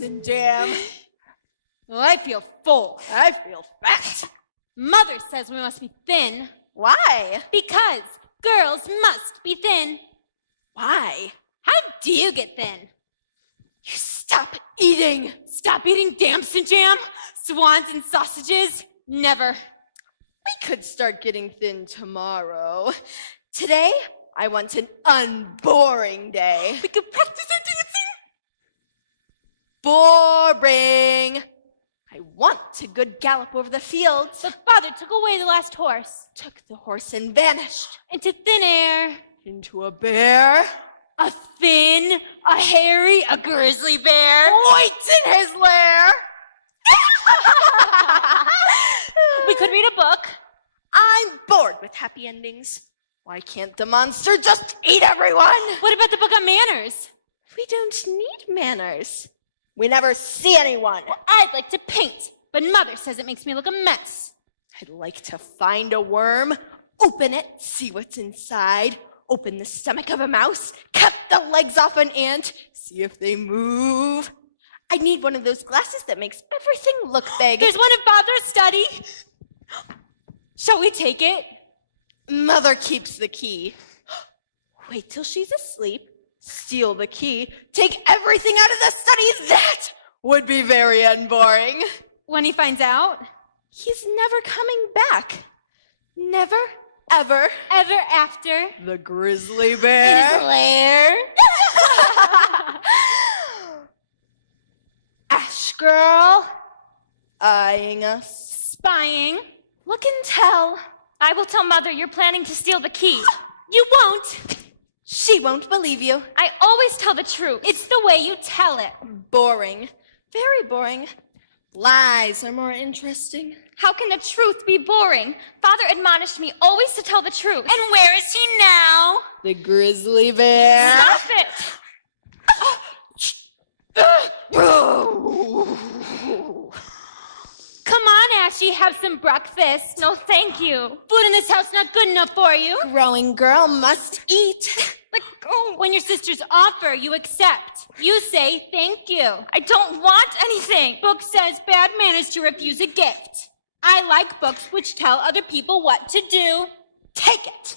damson jam. Well, I feel full. I feel fat. Mother says we must be thin. Why? Because girls must be thin. Why? How do you get thin? You stop eating. Stop eating damson jam? Swans and sausages? Never. We could start getting thin tomorrow. Today, I want an unboring day. We could practice our dancing. Boring. I want a good gallop over the fields. But father took away the last horse. Took the horse and vanished. Into thin air. Into a bear. A thin, a hairy, a grizzly bear. Waits in his lair. We could read a book. I'm bored with happy endings. Why can't the monster just eat everyone? What about the book on manners? We don't need manners. We never see anyone. Well, I'd like to paint, but Mother says it makes me look a mess. I'd like to find a worm, open it, see what's inside, open the stomach of a mouse, cut the legs off an ant, see if they move. I need one of those glasses that makes everything look big. There's one in Father's study. Shall we take it? Mother keeps the key. Wait till she's asleep, steal the key, take everything out of the study. That would be very unboring. When he finds out? He's never coming back. Never, ever. Ever after? The grizzly In bear. his lair. Ash girl. Eyeing us. Spying. Look and tell. I will tell Mother you're planning to steal the key. You won't. She won't believe you. I always tell the truth. It's the way you tell it. Boring. Very boring. Lies are more interesting. How can the truth be boring? Father admonished me always to tell the truth. And where is he now? The grizzly bear. Stop it! Come on, Ashy, have some breakfast. No, thank you. Food in this house not good enough for you. Growing girl must eat. Let go. When your sisters offer, you accept. You say thank you. I don't want anything. Book says bad manners to refuse a gift. I like books which tell other people what to do. Take it.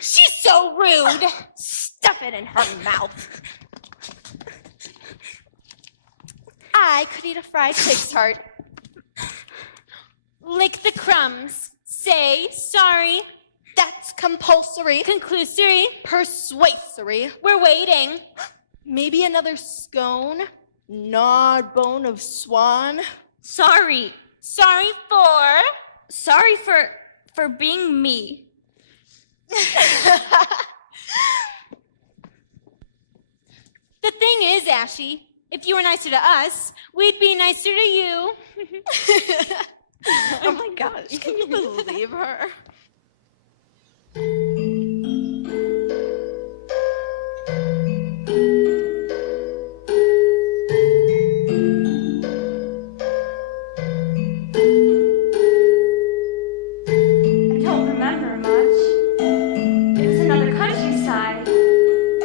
She's so rude. Stuff it in her mouth. I could eat a fried pig's heart. Lick the crumbs. Say sorry. That's compulsory. Conclusory. Persuasory. We're waiting. Maybe another scone. Gnawed bone of swan. Sorry. Sorry for being me. The thing is, Ashy, if you were nicer to us, we'd be nicer to you. Oh my gosh, can you believe her? I don't remember much. It was another countryside.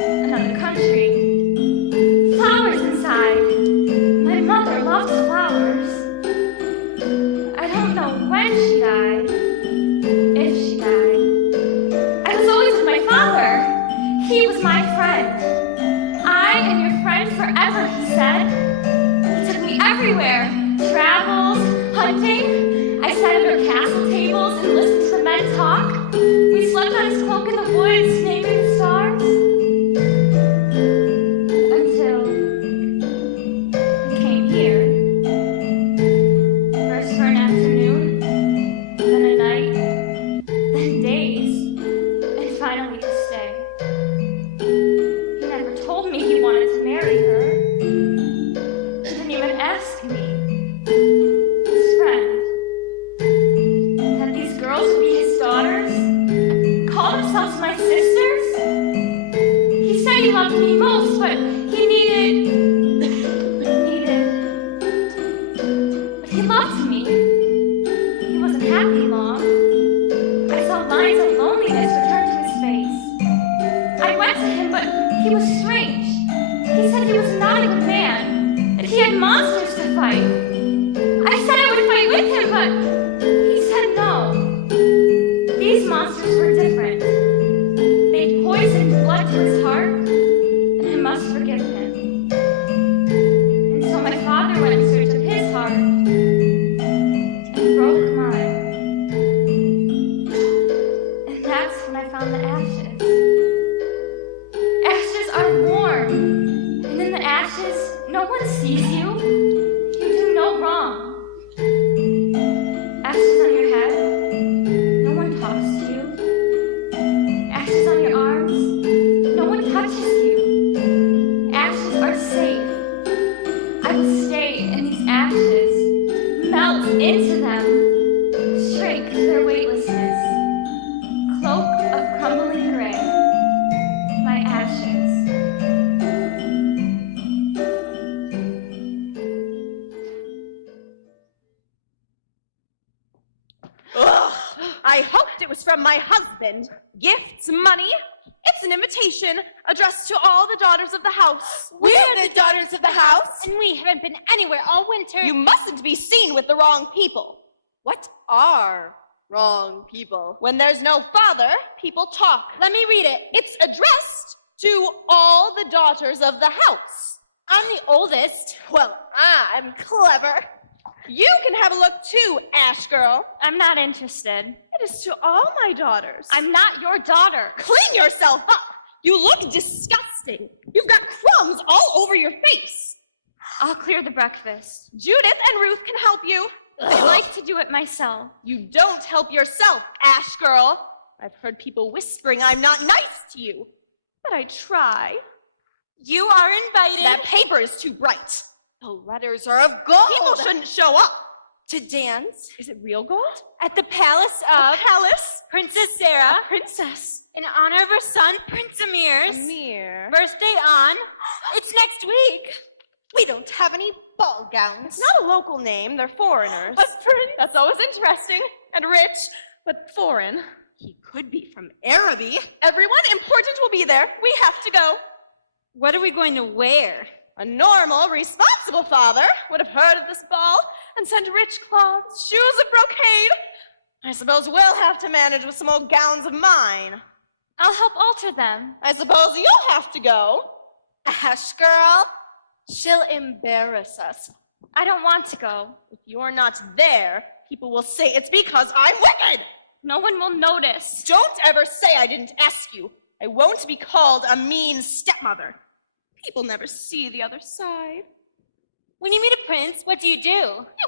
Another country. Flowers inside. My mother loved flowers. I don't know when she died. If she died. I was always with my father. He was my friend. I am your friend forever, he said. He took me everywhere. Travels, hunting. I sat under castle tables and listened to the men talk. We slept on his cloak in the woods, naked at the stars. Until he came here. First for an afternoon, then a night, then days, and finally to stay. He never told me he wanted to marry her. He didn't even ask me. His friend. That these girls would be his daughters? Call themselves my sisters? He said he loved me most, but he needed. But he loved me. He wasn't happy long. I saw lines of loneliness return to his face. I went to him, but he was strange. He said he was not a good man, that he had monsters my husband. Gifts, money. It's an invitation addressed to all the daughters of the house. We're the daughters of the house. And we haven't been anywhere all winter. You mustn't be seen with the wrong people. What are wrong people? When there's no father, people talk. Let me read it. It's addressed to all the daughters of the house. I'm the oldest. Well, I'm clever. You can have a look too, Ash Girl. I'm not interested. It is to all my daughters. I'm not your daughter. Clean yourself up. You look disgusting. You've got crumbs all over your face. I'll clear the breakfast. Judith and Ruth can help you. I'd like to do it myself. You don't help yourself, Ash Girl. I've heard people whispering I'm not nice to you, but I try. You are invited. That paper is too bright. The letters are of gold. People shouldn't show up. To dance. Is it real gold? At the palace of Palace? Princess Sarah, Princess. in honor of her son, Prince Amir's Amir. birthday on. It's next week. We don't have any ball gowns. It's not a local name. They're foreigners. A prince. That's always interesting and rich, but foreign. He could be from Araby. Everyone important will be there. We have to go. What are we going to wear? A normal, responsible father would have heard of this ball and sent rich cloths, shoes of brocade. I suppose we'll have to manage with some old gowns of mine. I'll help alter them. I suppose you'll have to go. Ash Girl, she'll embarrass us. I don't want to go. If you're not there, people will say it's because I'm wicked. No one will notice. Don't ever say I didn't ask you. I won't be called a mean stepmother. People never see the other side. When you meet a prince, what do? You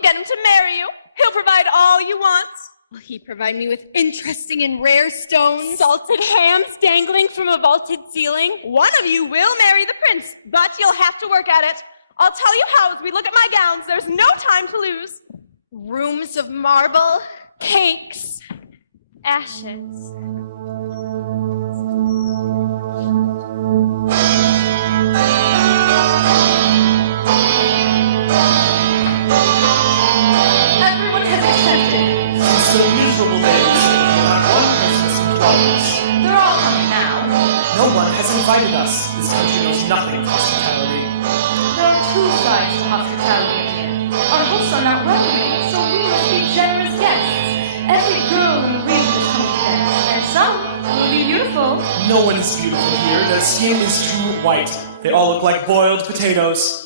get him to marry you. He'll provide all you want. Will he provide me with interesting and rare stones? Salted hams dangling from a vaulted ceiling? One of you will marry the prince, but you'll have to work at it. I'll tell you how as we look at my gowns. There's no time to lose. Rooms of marble? Cakes. Ashes. Everyone has accepted. Since the miserable days, not one person seemed welcome. They're all coming now. No one has invited us. This country knows nothing of hospitality. There are two sides to hospitality in here. Our hosts are not welcoming, so we must be generous guests. Every girl in the region is coming to dance, and some will be beautiful. No one is beautiful here. Their skin is too white. They all look like boiled potatoes.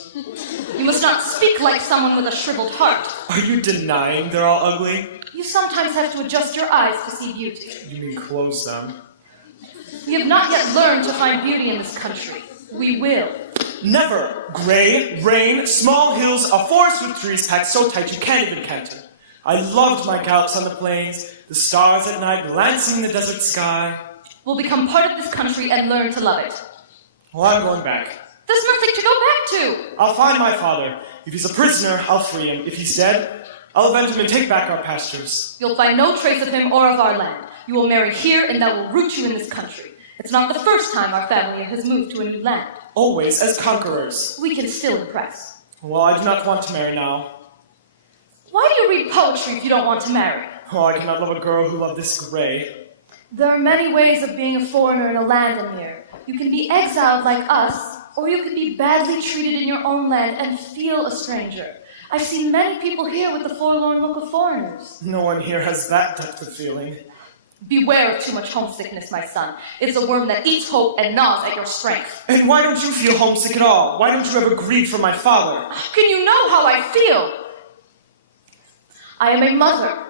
You must not speak like someone with a shriveled heart. Are you denying they're all ugly? You sometimes have to adjust your eyes to see beauty. You mean close them. We have not yet learned to find beauty in this country. We will. Never! Gray, rain, small hills, a forest with trees packed so tight you can't even count them. I loved my gallops on the plains, the stars at night glancing in the desert sky. We'll become part of this country and learn to love it. Well, I'm going back. There's nothing to go back to. I'll find my father. If he's a prisoner, I'll free him. If he's dead, I'll avenge him and take back our pastures. You'll find no trace of him or of our land. You will marry here, and that will root you in this country. It's not the first time our family has moved to a new land. Always as conquerors. We can still impress. Well, I do not want to marry now. Why do you read poetry if you don't want to marry? Oh, I cannot love a girl who loved this gray. There are many ways of being a foreigner in a land Amir. You can be exiled like us, or you can be badly treated in your own land and feel a stranger. I've seen many people here with the forlorn look of foreigners. No one here has that depth of feeling. Beware of too much homesickness, my son. It's a worm that eats hope and gnaws at your strength. And why don't you feel homesick at all? Why don't you ever grieve for my father? How can you know how I feel? I am a mother.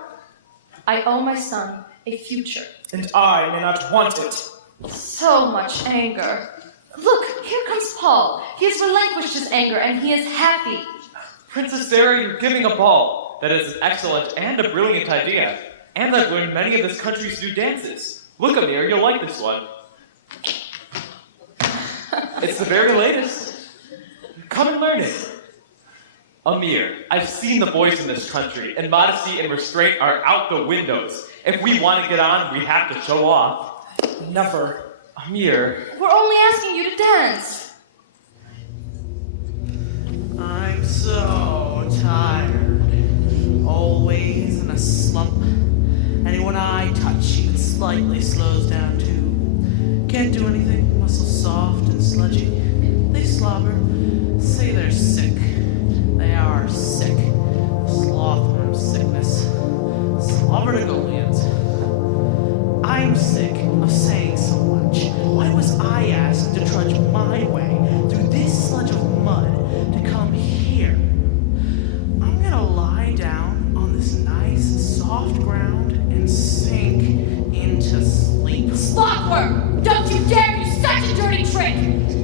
I owe my son a future. And I may not want it. So much anger. Look, here comes Paul. He has relinquished his anger and he is happy. Princess Sarah, you're giving a ball. That is an excellent and a brilliant idea. And I've learned many of this country's new dances. Look, Amir, you'll like this one. It's the very latest. Come and learn it. Amir, I've seen the boys in this country, and modesty and restraint are out the windows. If we want to get on, we have to show off. Never. Amir. We're only asking you to dance. I'm so tired. Always in a slump. Anyone I touch even slightly slows down too. Can't do anything, muscles soft and sludgy. They slobber, say they're sick. They are sick. Slothworm sickness. Slobberdigolians. I'm sick of saying so much. Why was I asked to trudge my way through this sludge of mud to come here? I'm gonna lie down on this nice, soft ground and sink into sleep. Slothworm! Don't you dare do such a dirty trick!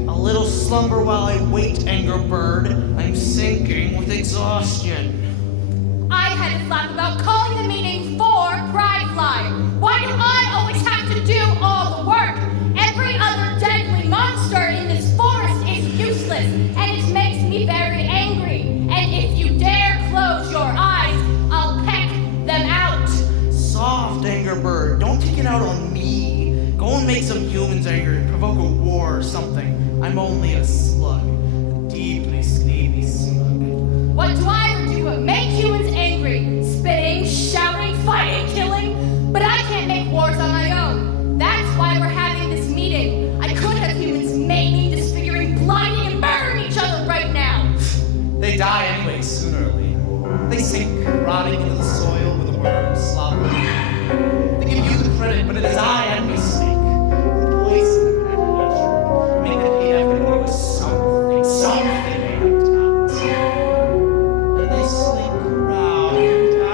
A little slumber while I wait, anger bird. I'm sinking with exhaustion. I had to laugh about calling the meeting for Pridefly. Why do I always have to do all the work? Every other deadly monster in this forest is useless, and it makes me very angry. And if you dare close your eyes, I'll peck them out. Soft, anger bird. Don't take it out on me. Go and make some humans angry. Provoke a war or something. I'm only a slug. A deeply sleepy slug. What do I ever do but make humans angry? Spitting, shouting, fighting, killing? But I can't make wars on my own. That's why we're having this meeting. I could have humans maiming, disfiguring, blinding, and murdering each other right now. They die anyway, sooner or later. They sink, rotting into the soil with the worms slobbering. They give you the credit, but it is I and we snake. Poison them in nature. Make them hate everything with something they have talent. And they slink around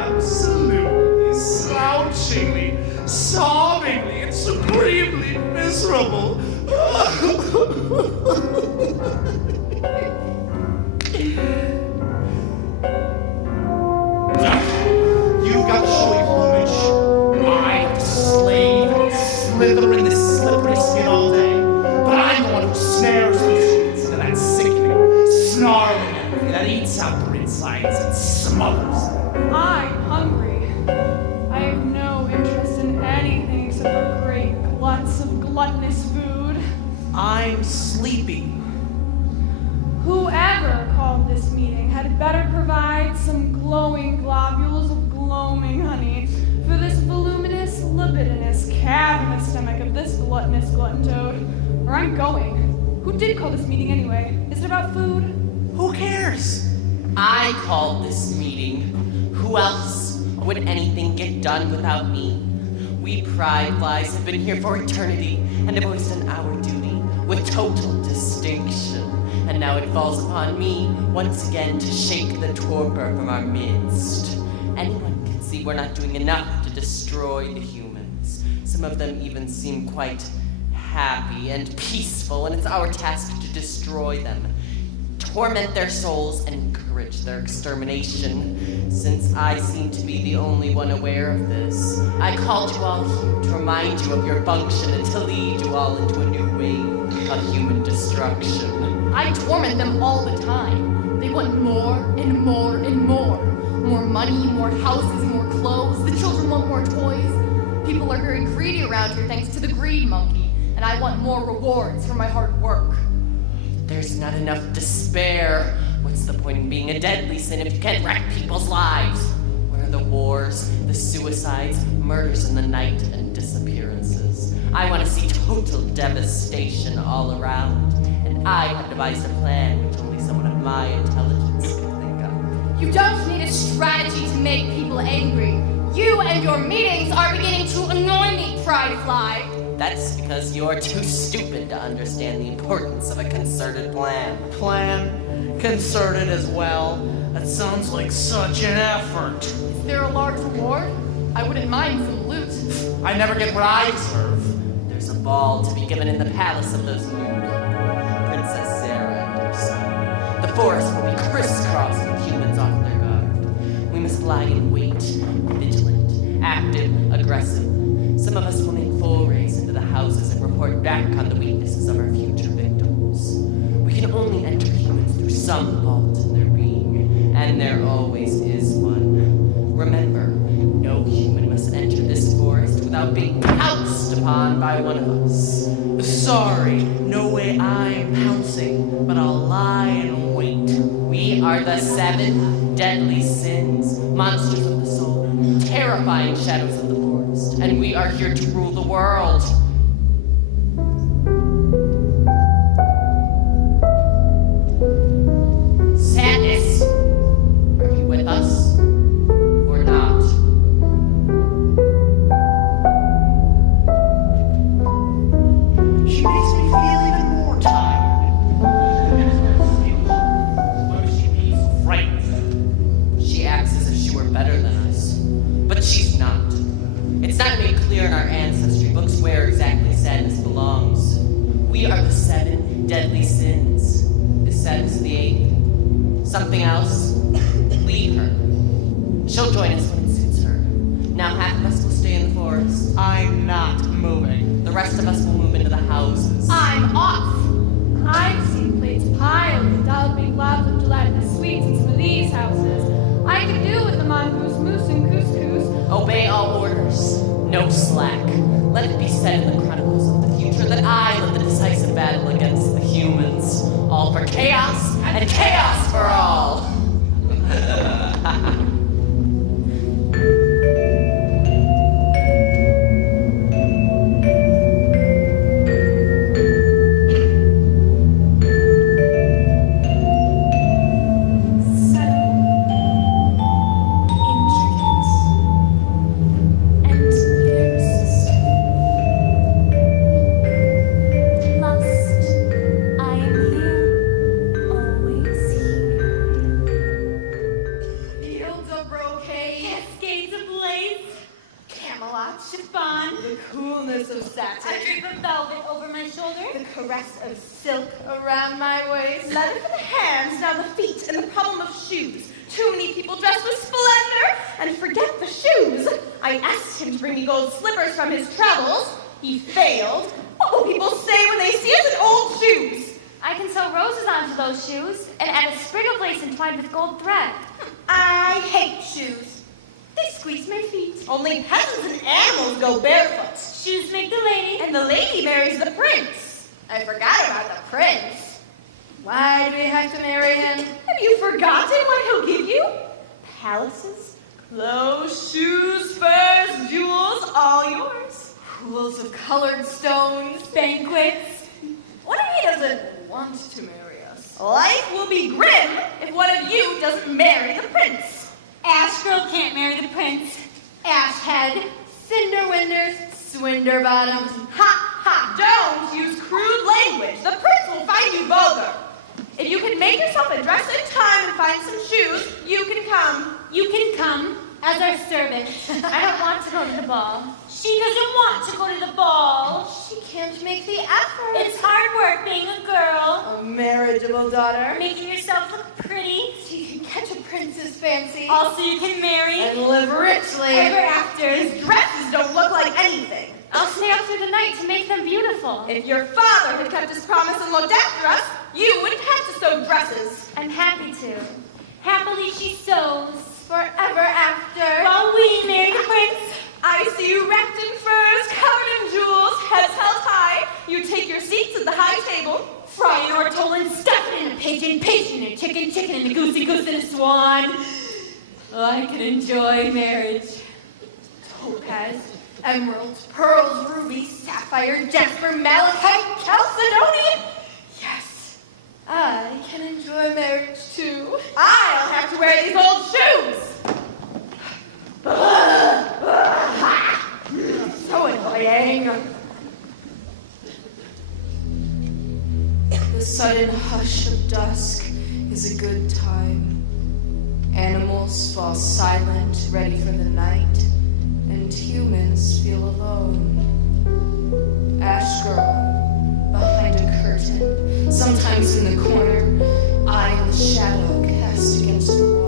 absolutely, slouchingly, sobbingly, and supremely miserable. You've got showy plumage. I have to slave and slither in this slippery skin all day. But I'm the one who snares those humans into that sickening, snarling energy that eats out their insides and smothers them. I'm hungry. I have no interest in anything except for great gluts of gluttonous food. I'm sleepy. Whoever called this meeting had better provide some glowing globules of gloaming honey for this voluminous, libidinous, cavernous stomach of this gluttonous glutton toad, or I'm going. Who did call this meeting anyway? Is it about food? Who cares? I called this meeting. Who else? Would anything get done without me? We Prideflies have been here for eternity and have always done our duty with total distinction. And now it falls upon me once again to shake the torpor from our midst. Anyone can see we're not doing enough to destroy the humans. Some of them even seem quite happy and peaceful, and it's our task to destroy them, torment their souls, and encourage their extermination. Since I seem to be the only one aware of this, I called you all here to remind you of your function and to lead you all into a new wave of human destruction. I torment them all the time. They want more and more and more. More money, more houses, more clothes. The children want more toys. People are very greedy around here thanks to the greed monkey. And I want more rewards for my hard work. There's not enough to spare. What's the point in being a deadly sin if you can't wreck people's lives? Where are the wars, the suicides, murders in the night, and disappearances? I want to see total devastation all around. And I have devised a plan which only someone of my intelligence can think of. You don't need a strategy to make people angry. You and your meetings are beginning to annoy me, Pridefly. That's because you're too stupid to understand the importance of a concerted plan. Plan? Concerted as well? That sounds like such an effort. Is there a large reward? I wouldn't mind some loot. I never get what I deserve. There's a ball to be given in the palace of those new Princess Sarah and her son. The forest will be crisscrossed with humans off their guard. We must lie in wait, vigilant, active, aggressive. Some of us will make forays into the houses and report back on the weaknesses of our future victims. We can only enter humans through some fault in their being, and there always is one. Remember, no human must enter this forest without being pounced upon by one of us. Sorry, no way I am pouncing, but I'll lie and wait. We are the 7 deadly sins, monsters of the soul, terrifying shadows of the forest. lost, and we are here to rule the world. Sadness, are you with us or not? She makes me feel even more tired. Why would she be so frightened? She acts as if she were better than us, but she's not. It's not made clear in our ancestry books where exactly sadness belongs. We are the 7 deadly sins. Is sadness the 8th? Something else? Leave her. She'll join us when it suits her. Now half of us will stay in the forest. I'm not moving. The rest of us will move into the houses. I'm off. I've seen plates piled with galloping globs of gelatinous sweets in some of these houses. I could do with the mongoose, moose, and couscous. Obey all orders. No slack. Let it be said in the chronicles of the future that I led the decisive battle against the humans. All for chaos, and chaos for all. Fields of brocade, Cascades of lace, Camelot, chiffon, the coolness of a satin, drape of velvet over my shoulder. the caress of silk around my waist. Leather for the hands, now the feet, and the problem of shoes. Too many people dress with splendor and forget the shoes. I asked him to bring me gold slippers from his travels. He failed. What will people say when they see us in old shoes? I can sew roses onto those shoes and add a sprig of lace entwined with gold thread. I hate shoes. They squeeze my feet. Only peasants and animals go barefoot. Shoes make the lady. And the lady marries the prince. I forgot about the prince. Why do we have to marry him? Have you forgotten what he'll give you? Palaces, clothes, shoes, furs, jewels, all yours. Pools of colored stones. Banquets. What if he doesn't want to marry us? Life will be grim if one of you doesn't marry the prince. Ash girl can't marry the prince. Ash head, cinder winders, swinder bottoms. Ha ha! Don't use crude language. The prince will find you vulgar. If you can make yourself a dress in time and find some shoes, you can come. You can come as our servant. I don't want to go to the ball. She doesn't want to go to the ball. She can't make the effort. It's hard work being a girl. A marriageable daughter. Making yourself look pretty. She can catch a prince's fancy. Also, you can marry. And live richly. Ever after. His dresses don't look like anything. I'll stay up through the night to make them beautiful. If your father had kept his promise and looked after us, you wouldn't have to sew dresses. I'm happy to. Happily she sews. Forever after. While we marry the prince. I see you wrapped in furs, covered in jewels, heads held high. You take your seats at the high table. Fry an ortolan and stuff it in a pigeon and a chicken and a goosey and a swan. Oh, I can enjoy marriage. Topaz, emeralds, pearls, rubies, sapphire, jasper, malachite, chalcedony. Yes, I can enjoy marriage too. I'll have to wear these old shoes. So annoying. The sudden hush of dusk is a good time. Animals fall silent, ready for the night, and humans feel alone. Ash girl, behind a curtain, sometimes in the corner, eye in the shadow cast against the wall.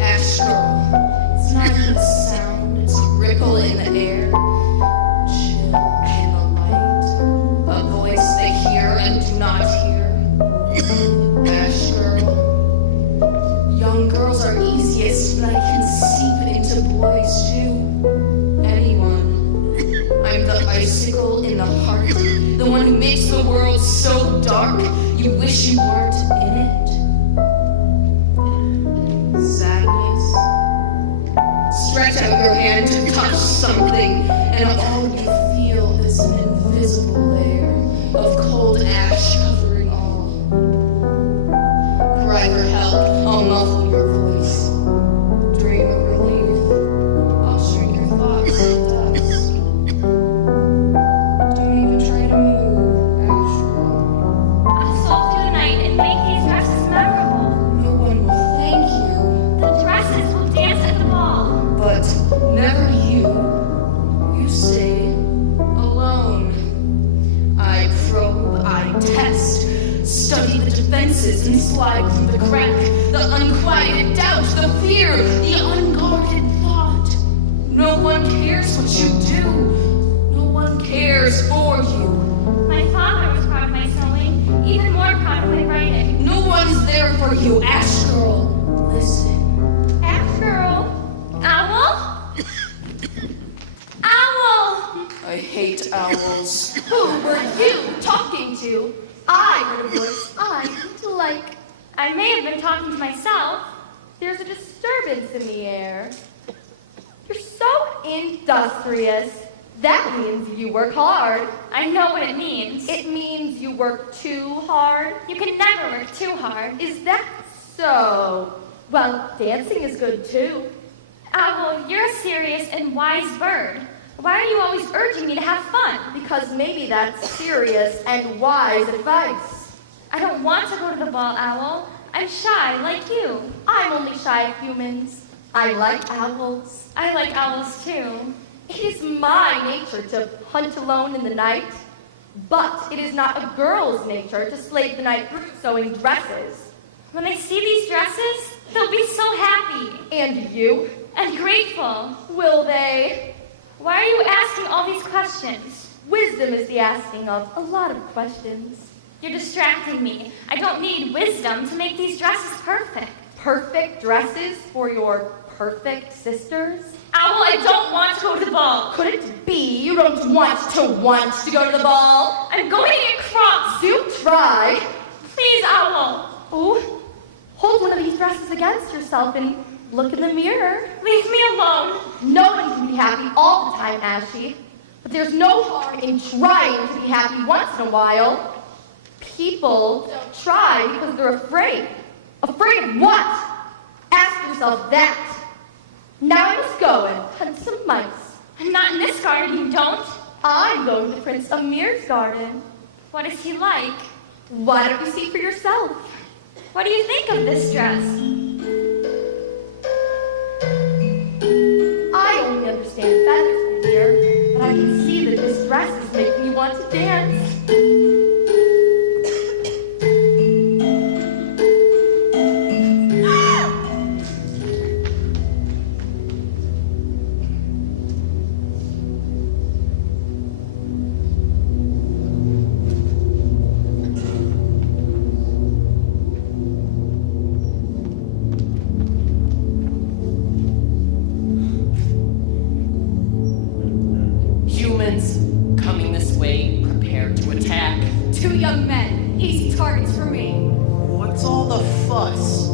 Ash girl, it's not even a sound, it's a ripple in the air, chill in the light, a voice they hear and do not hear. Ash girl, young girls are easiest, but I can seep into boys too. Anyone. I'm the icicle in the heart, the one who makes the world so dark you wish you weren't in it. Sadness. Stretch out your hand to something, and all you feel is an invisible layer of cold ash covering all. Cry for help, I'll muffle your voice. Dream of relief, I'll shrink your thoughts to dust. Don't even try to move, Astral. I'll soul through the night and make these dresses memorable. No one will thank you, The dresses will dance at the ball. but never you. You stay alone. I probe, I test, study the defenses and slide through the crack. The unquieted doubt, the fear, the unguarded thought. No one cares what you do. No one cares for you. My father was proud of my sewing, even more proud of my writing. No one's there for you, Ash Girl. Listen. Ash girl. Owl? Owl! I hate owls. Who were you talking to? I heard a voice I looked like. I may have been talking to myself. There's a disturbance in the air. You're so industrious. That means you work hard. I know what it means. It means you work too hard. You can never work too hard. Is that so? Well, dancing is good too. Owl, you're a serious and wise bird. Why are you always urging me to have fun? Because maybe that's serious and wise advice. I don't want to go to the ball, Owl. I'm shy, like you. I'm only shy of humans. I like owls. I like owls too. It is my nature to hunt alone in the night, but it is not a girl's nature to slave the night through sewing dresses. When they see these dresses, they'll be so happy And you? and grateful. Will they? Why are you asking all these questions? Wisdom is the asking of a lot of questions. You're distracting me. I don't need wisdom to make these dresses perfect. Perfect dresses for your perfect sisters? Owl, I don't want to go to the ball. Could it be you don't want to go to the ball? I'm going to get cross. Do try. Please, Owl. Oh, hold one of these dresses against yourself and look in the mirror. Leave me alone. No one can be happy all the time, Ashy. But there's no harm in trying to be happy once in a while. People don't try because they're afraid. Afraid of what? Ask yourself that. Now I must go and hunt some mice. I'm not in this garden, you don't. I'm going to Prince Amir's garden. What is he like? Why don't you see for yourself? What do you think of this dress? I only understand feathers, my dear, but I can see that this dress is making you want to dance. Humans coming this way, prepare to attack. 2 young men, easy targets for me. What's all the fuss?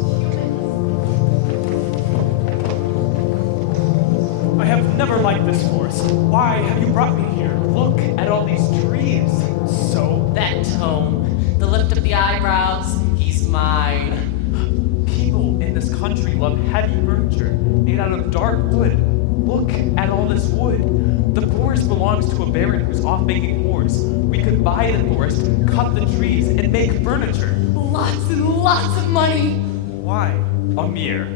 I have never liked this forest. Why have you brought me here? Look at all these trees. So, That tone, the lift of the eyebrows, he's mine. People in this country love heavy furniture made out of dark wood. Look at all this wood. The forest belongs to a baron who's off making wars. We could buy the forest, cut the trees, and make furniture. Lots and lots of money. Why? Amir,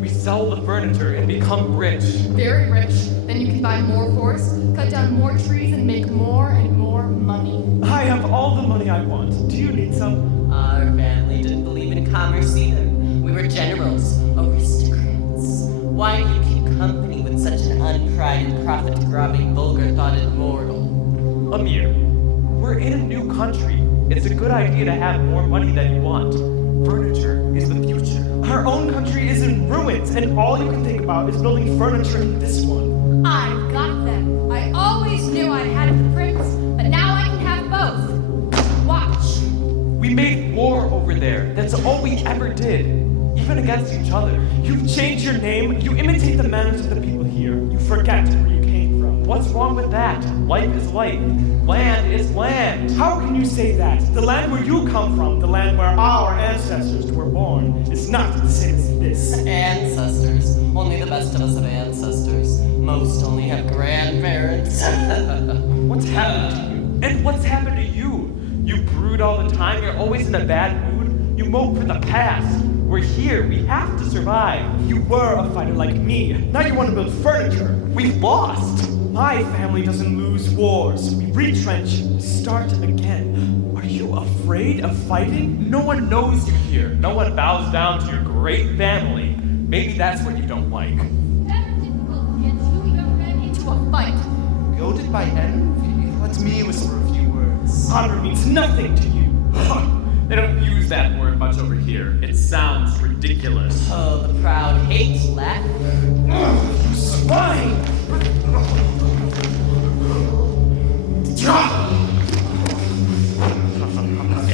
we sell the furniture and become rich. Very rich. Then you can buy more forest, cut down more trees, and make more and more money. I have all the money I want. Do you need some? Our family didn't believe in commerce either. We were generals, aristocrats. Why do you keep company with such an unprided, profit-grubbing, vulgar-thoughted mortal? Amir, we're in a new country. It's a good idea to have more money than you want. Furniture is the future. Our own country is in ruins, and all you can think about is building furniture in this one. I've got them. I always knew I had the prince, but now I can have both. Watch. We made war over there. That's all we ever did, even against each other. You've changed your name, you imitate the manners of the people here. You forget where you came from. what's wrong with that? Life is life. Land is land. How can you say that? The land where you come from, the land where our ancestors were born, is not the same as this. Ancestors. Only the best of us have ancestors. Most only have grandparents. What's happened to you? And what's happened to you? You brood all the time. You're always in a bad mood. You mope for the past. We're here. We have to survive. You were a fighter like me. Now you want to build furniture. We've lost. My family doesn't lose wars. We retrench, start again. Are you afraid of fighting? No one knows you here. No one bows down to your great family. Maybe that's what you don't like. Into a fight. Goaded by envy? Let me whisper a few words. Honor means nothing to you. They don't use that word much over here. It sounds ridiculous. Oh, the proud hate Latin. Swine!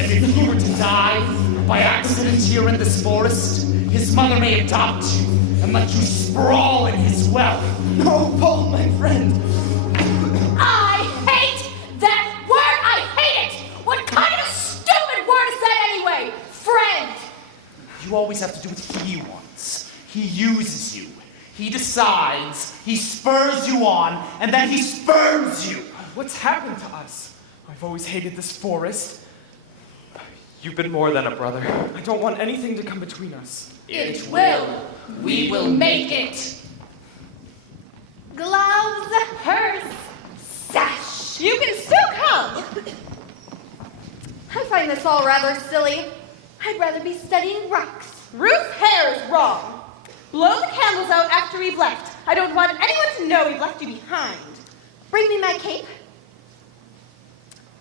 And if you were to die by accident here in this forest, his mother may adopt you and let you sprawl in his wealth. No, Paul, my friend. I hate that word! I hate it! What kind of a stupid word is that anyway? Friend! You always have to do what he wants. He uses you. He decides, he spurs you on, and then he spurns you. What's happened to us? I've always hated this forest. You've been more than a brother. I don't want anything to come between us. It will. We will make it. Gloves, purse, sash. You can still come. I find this all rather silly. I'd rather be studying rocks. Ruth's hair is wrong. Blow the candles out after we've left. I don't want anyone to know we've left you behind. Bring me my cape.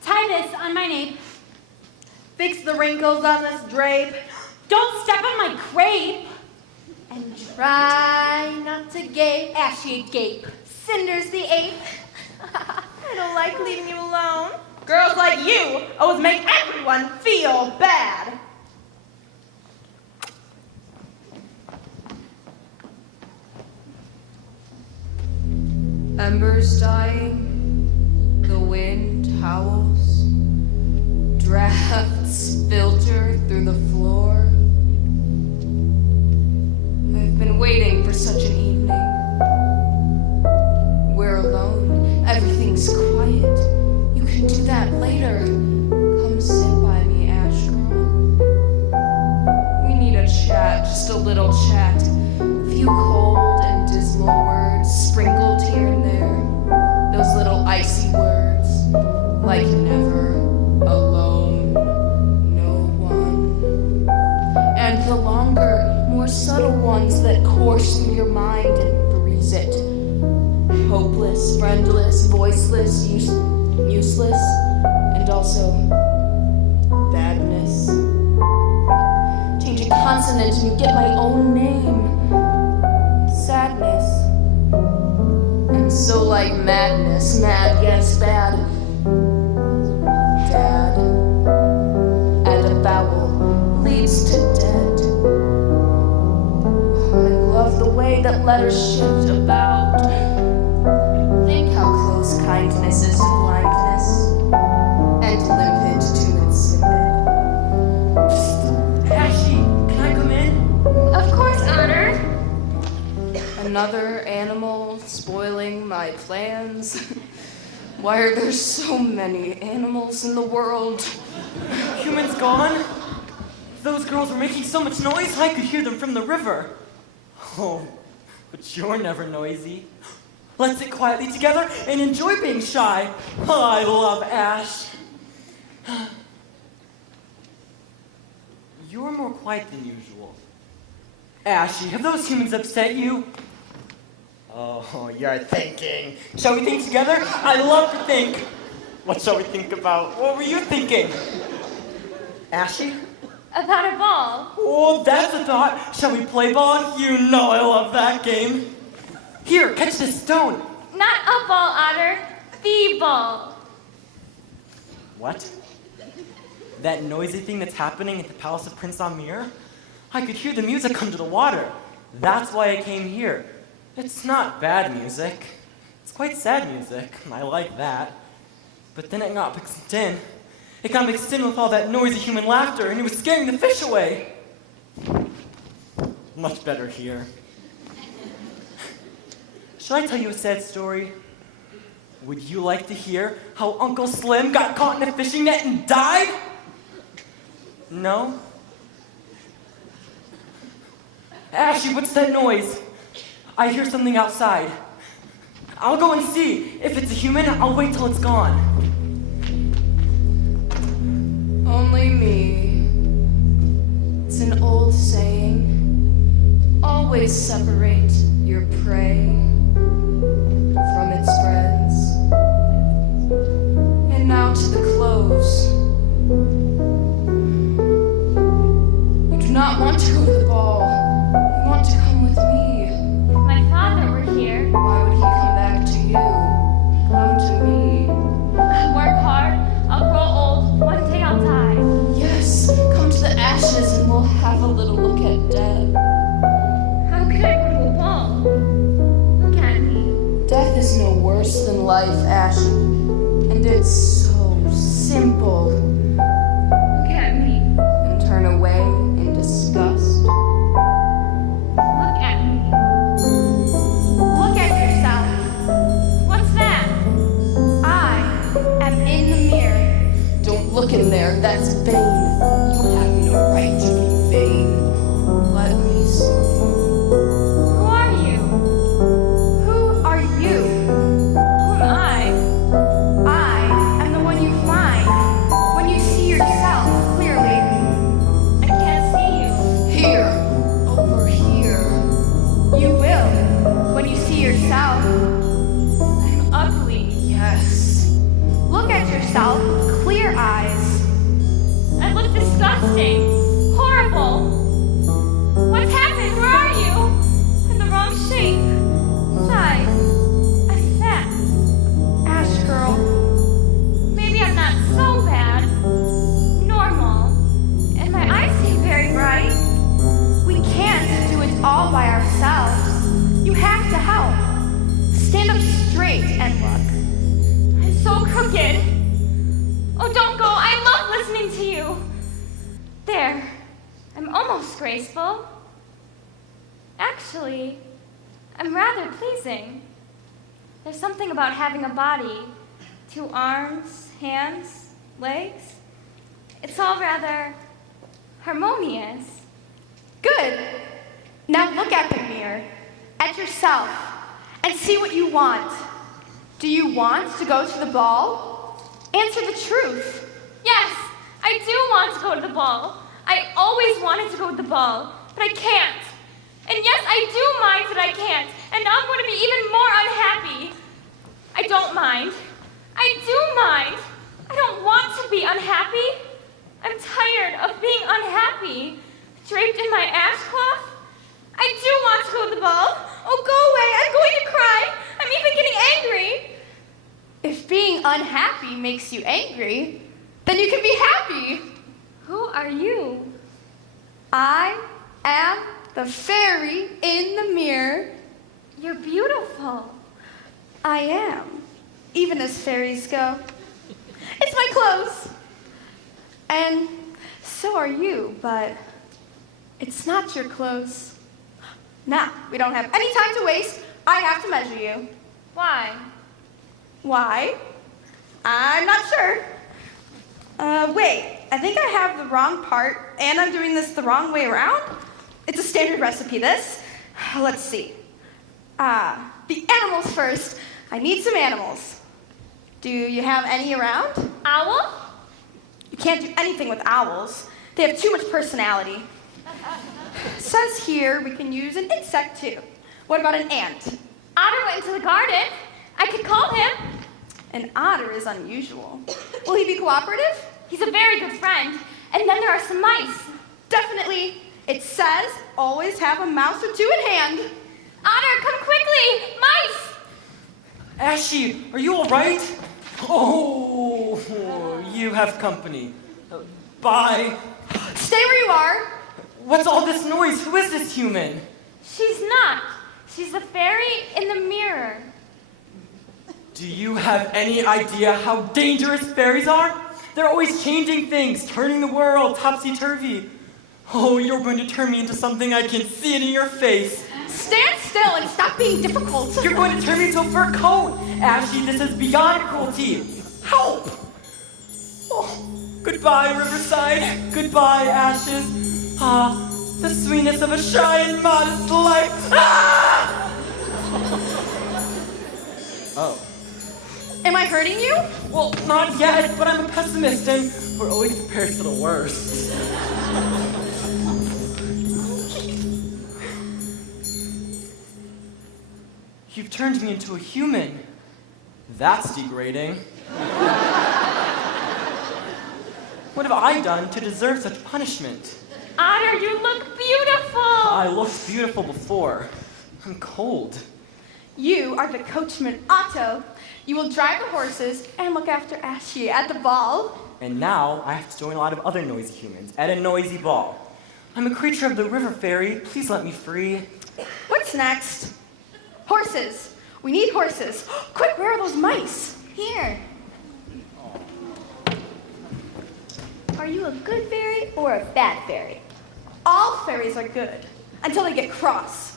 Tie this on my nape. Fix the wrinkles on this drape. Don't step on my crepe. And try not to gape. Ashy gape. Cinders the ape. I don't like leaving you alone. Girls like you always make everyone feel bad. Embers dying, the wind howls, drafts filter through the floor. I've been waiting for such an evening. We're alone, everything's quiet. You can do that later. Come sit by me, Ash Girl. We need a chat, just a little chat. A few cold and dismal words sprinkled here and there. Those little icy words, like never, alone, no one. And the longer, more subtle ones that course through your mind and breeze it. Hopeless, friendless, voiceless, useless, and also badness. Change a consonant and you get my own name. Sadness. And so like madness, mad, yes, bad. Dad. Add a vowel, leads to dead. I love the way that letters shift about. Think how close kindness is to blindness, and limpid to insipid. Ashy, can I come in? Of course, Honor. Another animal spoiling my plans. Why are there so many animals in the world? Humans gone? Those girls were making so much noise, I could hear them from the river. Oh, but you're never noisy. Let's sit quietly together and enjoy being shy. Oh, I love Ash. You're more quiet than usual. Ashy, have those humans upset you? Oh, you're thinking. Shall we think together? I love to think. What shall we think about? What were you thinking? Ashy? About a ball. Oh, that's a thought. Shall we play ball? You know I love that game. Here, catch this stone. Not a ball, Otter. The ball. What? That noisy thing that's happening at the Palace of Prince Amir? I could hear the music under the water. That's why I came here. It's not bad music. It's quite sad music. I like that. But then it got mixed in. It got mixed in with all that noisy human laughter, and it was scaring the fish away. Much better here. Should I tell you a sad story? Would you like to hear how Uncle Slim got caught in a fishing net and died? No? Ashley, what's that noise? I hear something outside. I'll go and see. If it's a human, I'll wait till it's gone. Only me. It's an old saying. Always separate your prey from its friends. And now to the close. You do not want to go to the ball. You want to come with me. If my father were here, Why would he come back to you? Come to me. I'll work hard, I'll grow old, one day I'll die. Yes, come to the ashes and we'll have a little look at death. How could I go to a ball? Look at me. Death is no worse than life, Ashley. And it's so simple. Look at me. And turn away in disgust. Look at me. Look at yourself. What's that? I am in the mirror. Don't look in there, that's vain. You have no right to be vain. Let me see. Who are you? Who are you? Who am I? I am the one you find when you see yourself clearly. I can't see you. Here, over here. You will when you see yourself. I'm ugly. Yes. Look at yourself with clear eyes. I look disgusting. Horrible. What's happened? Where are you? In the wrong shape. Size. I'm fat. Ash girl. Maybe I'm not so bad. Normal. And my eyes seem very bright. We can't do it all by ourselves. You have to help. Stand up straight and look. I'm so crooked. Oh, don't go. I love listening to you. There. I'm almost graceful. Actually, I'm rather pleasing. There's something about having a body, 2 arms, hands, legs. It's all rather harmonious. Good. Now look at the mirror, at yourself, and see what you want. Do you want to go to the ball? Answer the truth. Yes, I do want to go to the ball. I always wanted to go to the ball, but I can't. And yes, I do mind that I can't, and now I'm going to be even more unhappy. I don't mind. I do mind. I don't want to be unhappy. I'm tired of being unhappy. Draped in my ashcloth? I do want to go to the ball. Oh, go away. I'm going to cry. I'm even getting angry. If being unhappy makes you angry, then you can be happy. Who are you? I am the fairy in the mirror. You're beautiful. I am, even as fairies go. It's my clothes. And so are you, but it's not your clothes. Now, we don't have any time to waste. I have to measure you. Why? Why? I'm not sure. Wait, I think I have the wrong part, and I'm doing this the wrong way around. It's a standard recipe, this. Let's see. The animals first. I need some animals. Do you have any around? Owl? You can't do anything with owls. They have too much personality. It says here we can use an insect too. What about an ant? Otter went into the garden. I could call him. An otter is unusual. Will he be cooperative? He's a very good friend. And then there are some mice. Definitely. It says always have a mouse or 2 at hand. Otter, come quickly! Mice! Ashy, are you all right? Oh, you have company. Bye. Stay where you are. What's all this noise? Who is this human? She's not. She's the fairy in the mirror. Do you have any idea how dangerous fairies are? They're always changing things, turning the world topsy-turvy. Oh, you're going to turn me into something I can see it in your face. Stand still and stop being difficult. You're going to turn me into a fur coat. Ashy, this is beyond cruelty. Help! Oh, goodbye, Riverside. Goodbye, Ashes. Ah, the sweetness of a shy and modest life. Ah! Oh. Am I hurting you? Well, not yet, but I'm a pessimist, and we're always prepared for the worst. You've turned me into a human. That's degrading. What have I done to deserve such punishment? Otter, you look beautiful! I looked beautiful before. I'm cold. You are the coachman Otto. You will drive the horses and look after Ashy at the ball. And now I have to join a lot of other noisy humans at a noisy ball. I'm a creature of the river fairy. Please let me free. What's next? Horses. We need horses. Quick, where are those mice? Here. Are you a good fairy or a bad fairy? All fairies are good until they get cross.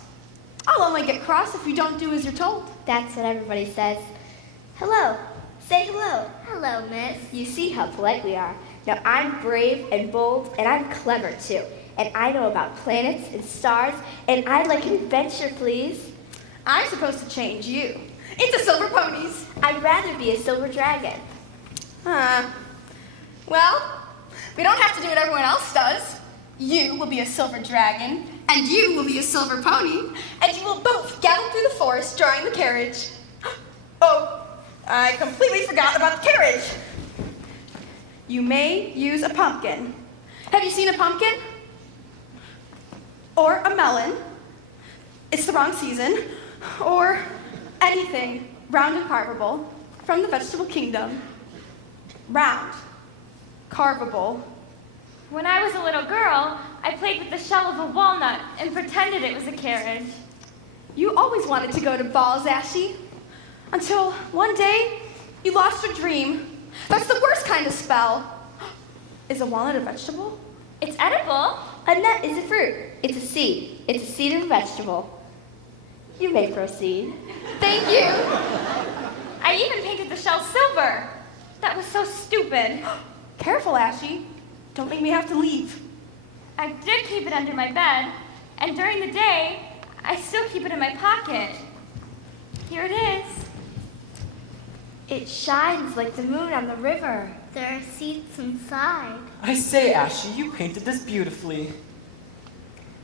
I'll only get cross if you don't do as you're told. That's what everybody says. Hello. Say hello. Hello, miss. You see how polite we are. Now, I'm brave and bold, and I'm clever, too. And I know about planets and stars, and I'd like an adventure, please. I'm supposed to change you into silver ponies. I'd rather be a silver dragon. Well, we don't have to do what everyone else does. You will be a silver dragon, and you will be a silver pony, and you will both gallop through the forest drawing the carriage. Oh, I completely forgot about the carriage. You may use a pumpkin. Have you seen a pumpkin? Or a melon? It's the wrong season. Or anything round and carvable from the vegetable kingdom. Round, carvable. When I was a little girl, I played with the shell of a walnut and pretended it was a carriage. You always wanted to go to balls, Ashy. Until one day, you lost your dream. That's the worst kind of spell. Is a walnut a vegetable? It's edible. A nut is a fruit. It's a seed. It's a seed of a vegetable. You may proceed. Thank you. I even painted the shell silver. That was so stupid. Careful, Ashy. Don't make me have to leave. I did keep it under my bed, and during the day, I still keep it in my pocket. Here it is. It shines like the moon on the river. There are seeds inside. I say, Ashy, you painted this beautifully.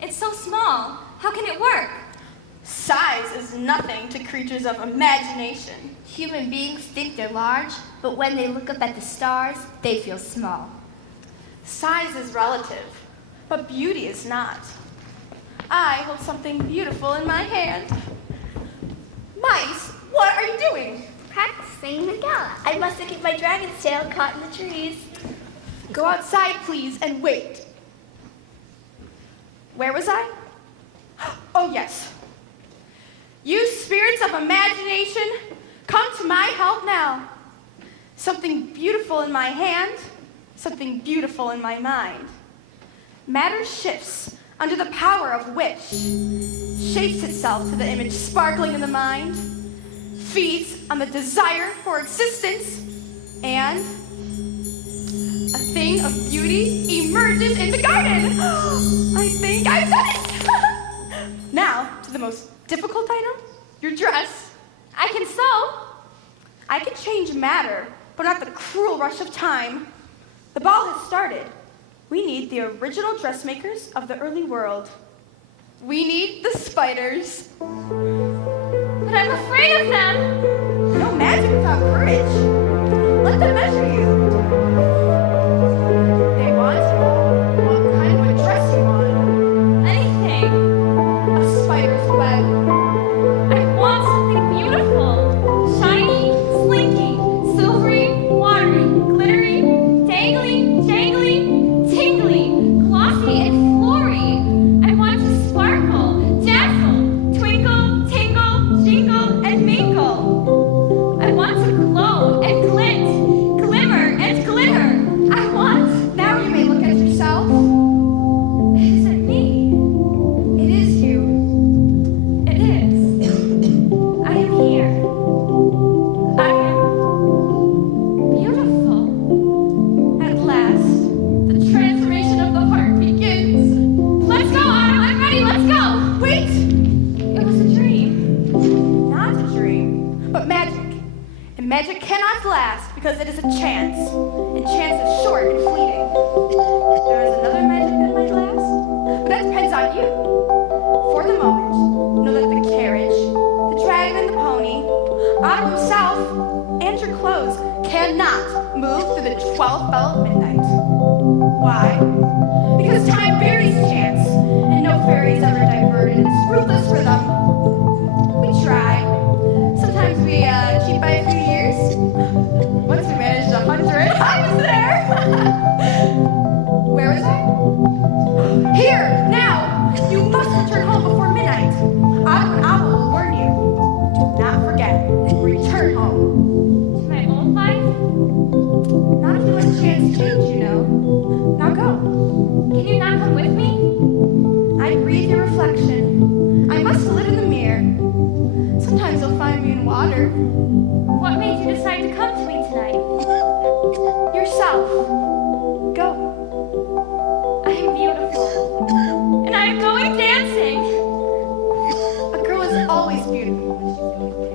It's so small. How can it work? Size is nothing to creatures of imagination. Human beings think they're large, but when they look up at the stars, they feel small. Size is relative, but beauty is not. I hold something beautiful in my hand. Mice, what are you doing? Practicing the gala. I must have kept my dragon's tail caught in the trees. Go outside, please, and wait. Where was I? Oh, yes. You spirits of imagination, come to my help now. Something beautiful in my hand, something beautiful in my mind. Matter shifts under the power of which shapes itself to the image sparkling in the mind, feeds on the desire for existence, and a thing of beauty emerges in the garden. I think I've done it. Now, to the most difficult item, your dress. I can sew. I can change matter, but not the cruel rush of time. The ball has started. We need the original dressmakers of the early world. We need the spiders. But I'm afraid of them. No magic without courage. Let them measure you. They want to know what kind of a dress you want. Anything. A spider's web. I want something beautiful. Shiny, slinky, silvery, watery, glittery, dangly, jangly, tingly, glossy, and flory. I want it to sparkle, dazzle, twinkle, tingle, jingle, and mingle. I want it is a chance, and chance is short and fleeting. There is another magic that might last, but that depends on you. For the moment, know that the carriage, the dragon and the pony, Otto himself, and your clothes cannot move through the 12th bell of midnight. Why? Because time buries chance, and no fairies ever diverted its ruthless rhythm. We try. Sometimes we cheat by a few years. Once we managed 100, I was there! Where was I? Here, now! You must return home before midnight. Otto and Abel will warn you. Do not forget. Return home. To my old life? Not if you let a chance change, you know. Now go. Can you not come with me? I breathe your reflection. I must live in the mirror. Sometimes you'll find me in water. What made you decide to come to me tonight? Yourself. Go. I am beautiful. And I am going dancing. A girl is always beautiful when she's going dancing.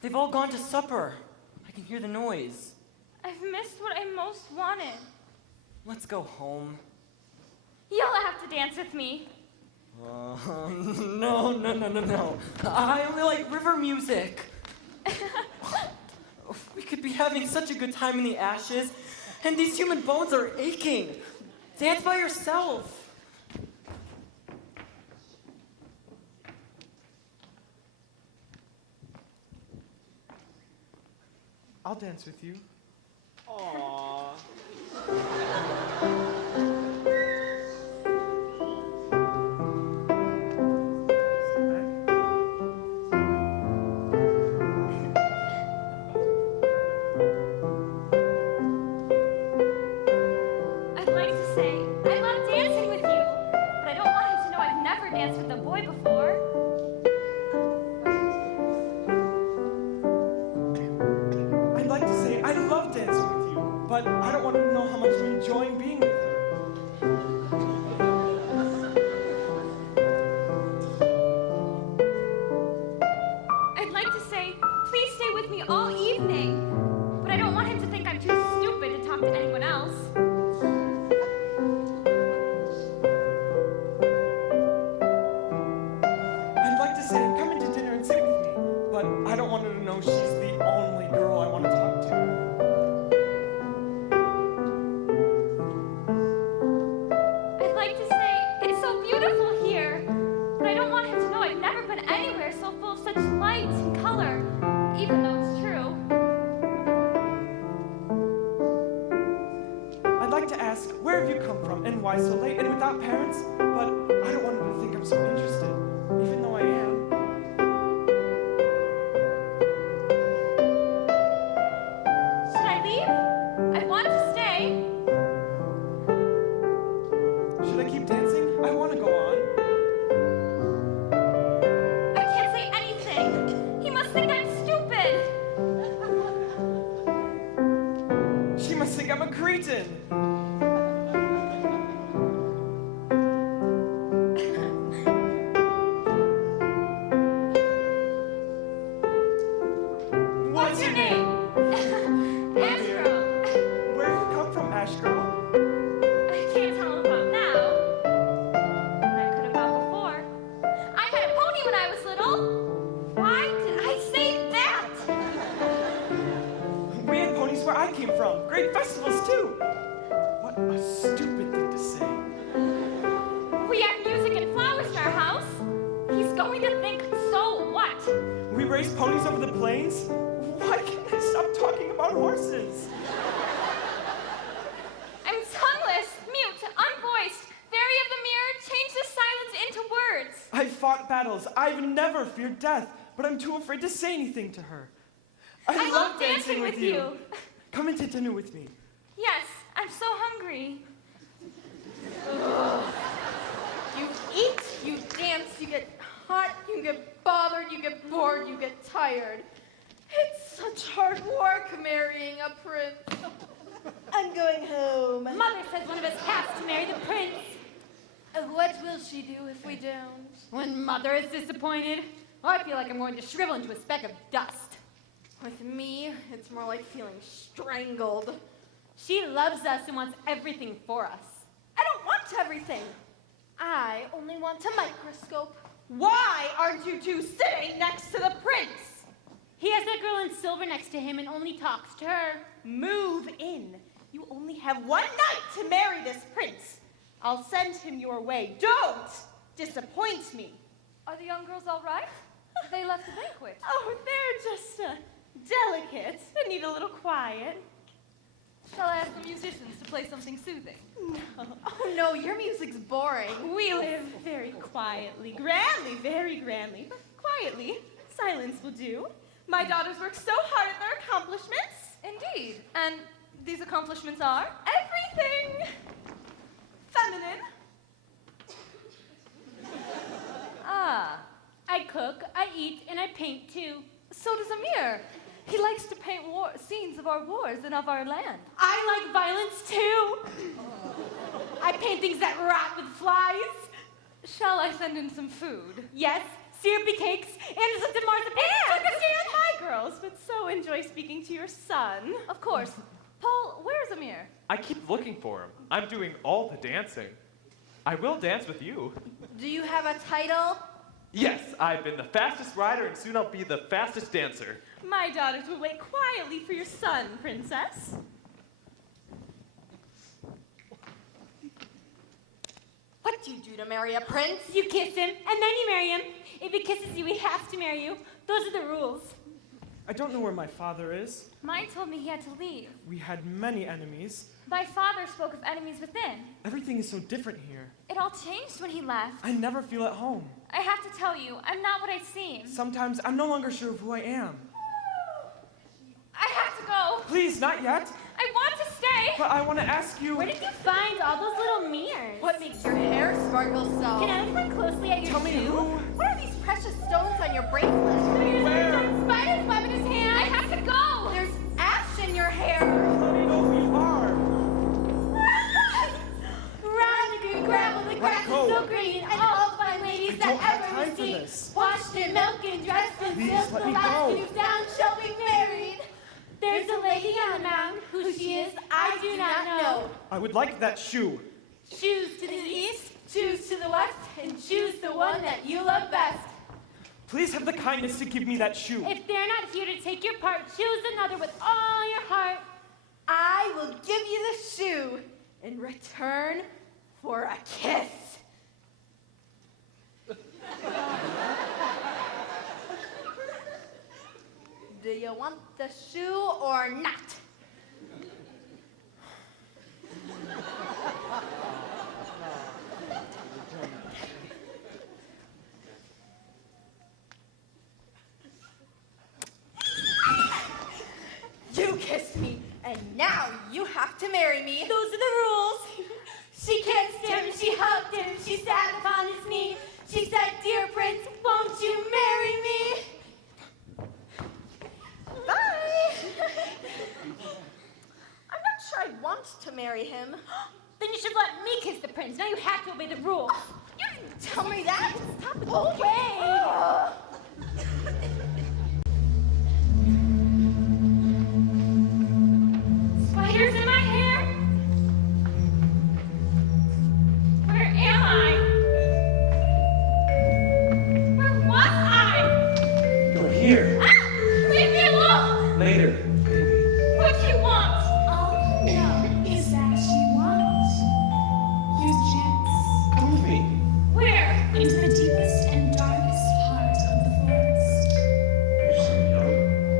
They've all gone to supper. I can hear the noise. I've missed what I most wanted. Let's go home. You'll have to dance with me. No. I only like river music. We could be having such a good time in the ashes, and these human bones are aching. Dance by yourself. I'll dance with you. Aww. I'd like to say, I love dancing with you, but I don't want him to know I've never danced with a boy before. I'd like to say I love dancing with you, but I don't want her to know how much I'm enjoying being with her. I'd like to say, please stay with me all evening, but I don't want him to think I'm too stupid to talk to anyone else. I'd like to say come into dinner and sit with me, but I don't want her to know she's the only girl I want to talk to. I'd like to say, it's so beautiful here, but I don't want him to know I've never been anywhere so full of such light and color, even though it's true. I'd like to ask, where have you come from and why so late and without parents? But I don't want her to think I'm so interested, even though I am. Should I leave? I want to stay. Should I keep dancing? I want to go on. I can't say anything. He must think I'm stupid. She must think I'm a cretin. What's your name? Astro. Where have you come from, Ash Girl? I can't tell him about now. But I could about before. I had a pony when I was little. Why did I say that? We had ponies where I came from. Great festivals, too. What a stupid thing to say. We have music and flowers in our house. He's going to think, so what? We race ponies over the plains? Why can't I stop talking about horses? I'm tongueless, mute, unvoiced. Fairy of the mirror, change the silence into words. I've fought battles. I've never feared death, but I'm too afraid to say anything to her. I love dancing with you. Come into dinner with me. Yes, I'm so hungry. You eat, you dance, you get hot, you get bothered, you get bored, you get tired. It's such hard work marrying a prince. I'm going home. Mother says one of us has to marry the prince. What will she do if we don't? When Mother is disappointed, I feel like I'm going to shrivel into a speck of dust. With me, it's more like feeling strangled. She loves us and wants everything for us. I don't want everything. I only want a microscope. Why aren't you two sitting next to the prince? He has that girl in silver next to him and only talks to her. Move in. You only have one night to marry this prince. I'll send him your way. Don't disappoint me. Are the young girls all right? They left the banquet. Oh, they're just delicate and need a little quiet. Shall I ask the musicians to play something soothing? Oh no, your music's boring. We live very quietly, grandly, very grandly, but quietly. Silence will do. My daughters work so hard at their accomplishments. Indeed. And these accomplishments are? Everything feminine. Ah, I cook, I eat, and I paint too. so does Amir. He likes to paint scenes of our wars and of our land. I like violence too. I paint things that rot with flies. Shall I send in some food? Yes, syrupy cakes and some marzipan. Understand my girls, but so enjoy speaking to your son. Of course. Paul, where's Amir? I keep looking for him. I'm doing all the dancing. I will dance with you. Do you have a title? Yes, I've been the fastest rider and soon I'll be the fastest dancer. My daughters will wait quietly for your son, princess. What do you do to marry a prince? You kiss him, and then you marry him. If he kisses you, he has to marry you. Those are the rules. I don't know where my father is. Mine told me he had to leave. We had many enemies. My father spoke of enemies within. Everything is so different here. It all changed when he left. I never feel at home. I have to tell you, I'm not what I seem. Sometimes I'm no longer sure of who I am. I have to go. Please, not yet. I want to stay. But I want to ask you. Where did you find all those little mirrors? What makes your hair sparkle so? Can I look more closely at your Tell me shoe? who. What are these precious stones on your bracelet? There's spider's web in his hand. I have to go. There's ash in your hair. Let me know who you are. Round the green gravel, the grass is go. so green, and all the fine ladies I don't that have ever time we've for seen, this. washed in milk and dressed in Please, silk, let the me last go. who's down shall be married. There's a lady on the mountain, who she is, I do not know. I would like that shoe. Choose to the east, choose to the west, and choose the one that you love best. Please have the kindness to give me that shoe. If they're not here to take your part, choose another with all your heart. I will give you the shoe in return for a kiss. Do you want the shoe or not? You kissed me, and now you have to marry me. Those are the rules. She kissed him, she hugged him, she sat upon his knee. She said, "Dear prince, won't you marry me?" Bye. I'm not sure I want to marry him. Then you should let me kiss the prince. Now you have to obey the rules. You didn't tell me that. Stop it. Okay. Spiders in my hair? Where am I? Where was I? You're here. Ah! Leave me alone! Later. What do you want? All I know is that she wants your chance Come with me. Where? into the deepest and darkest part of the forest. You're so young.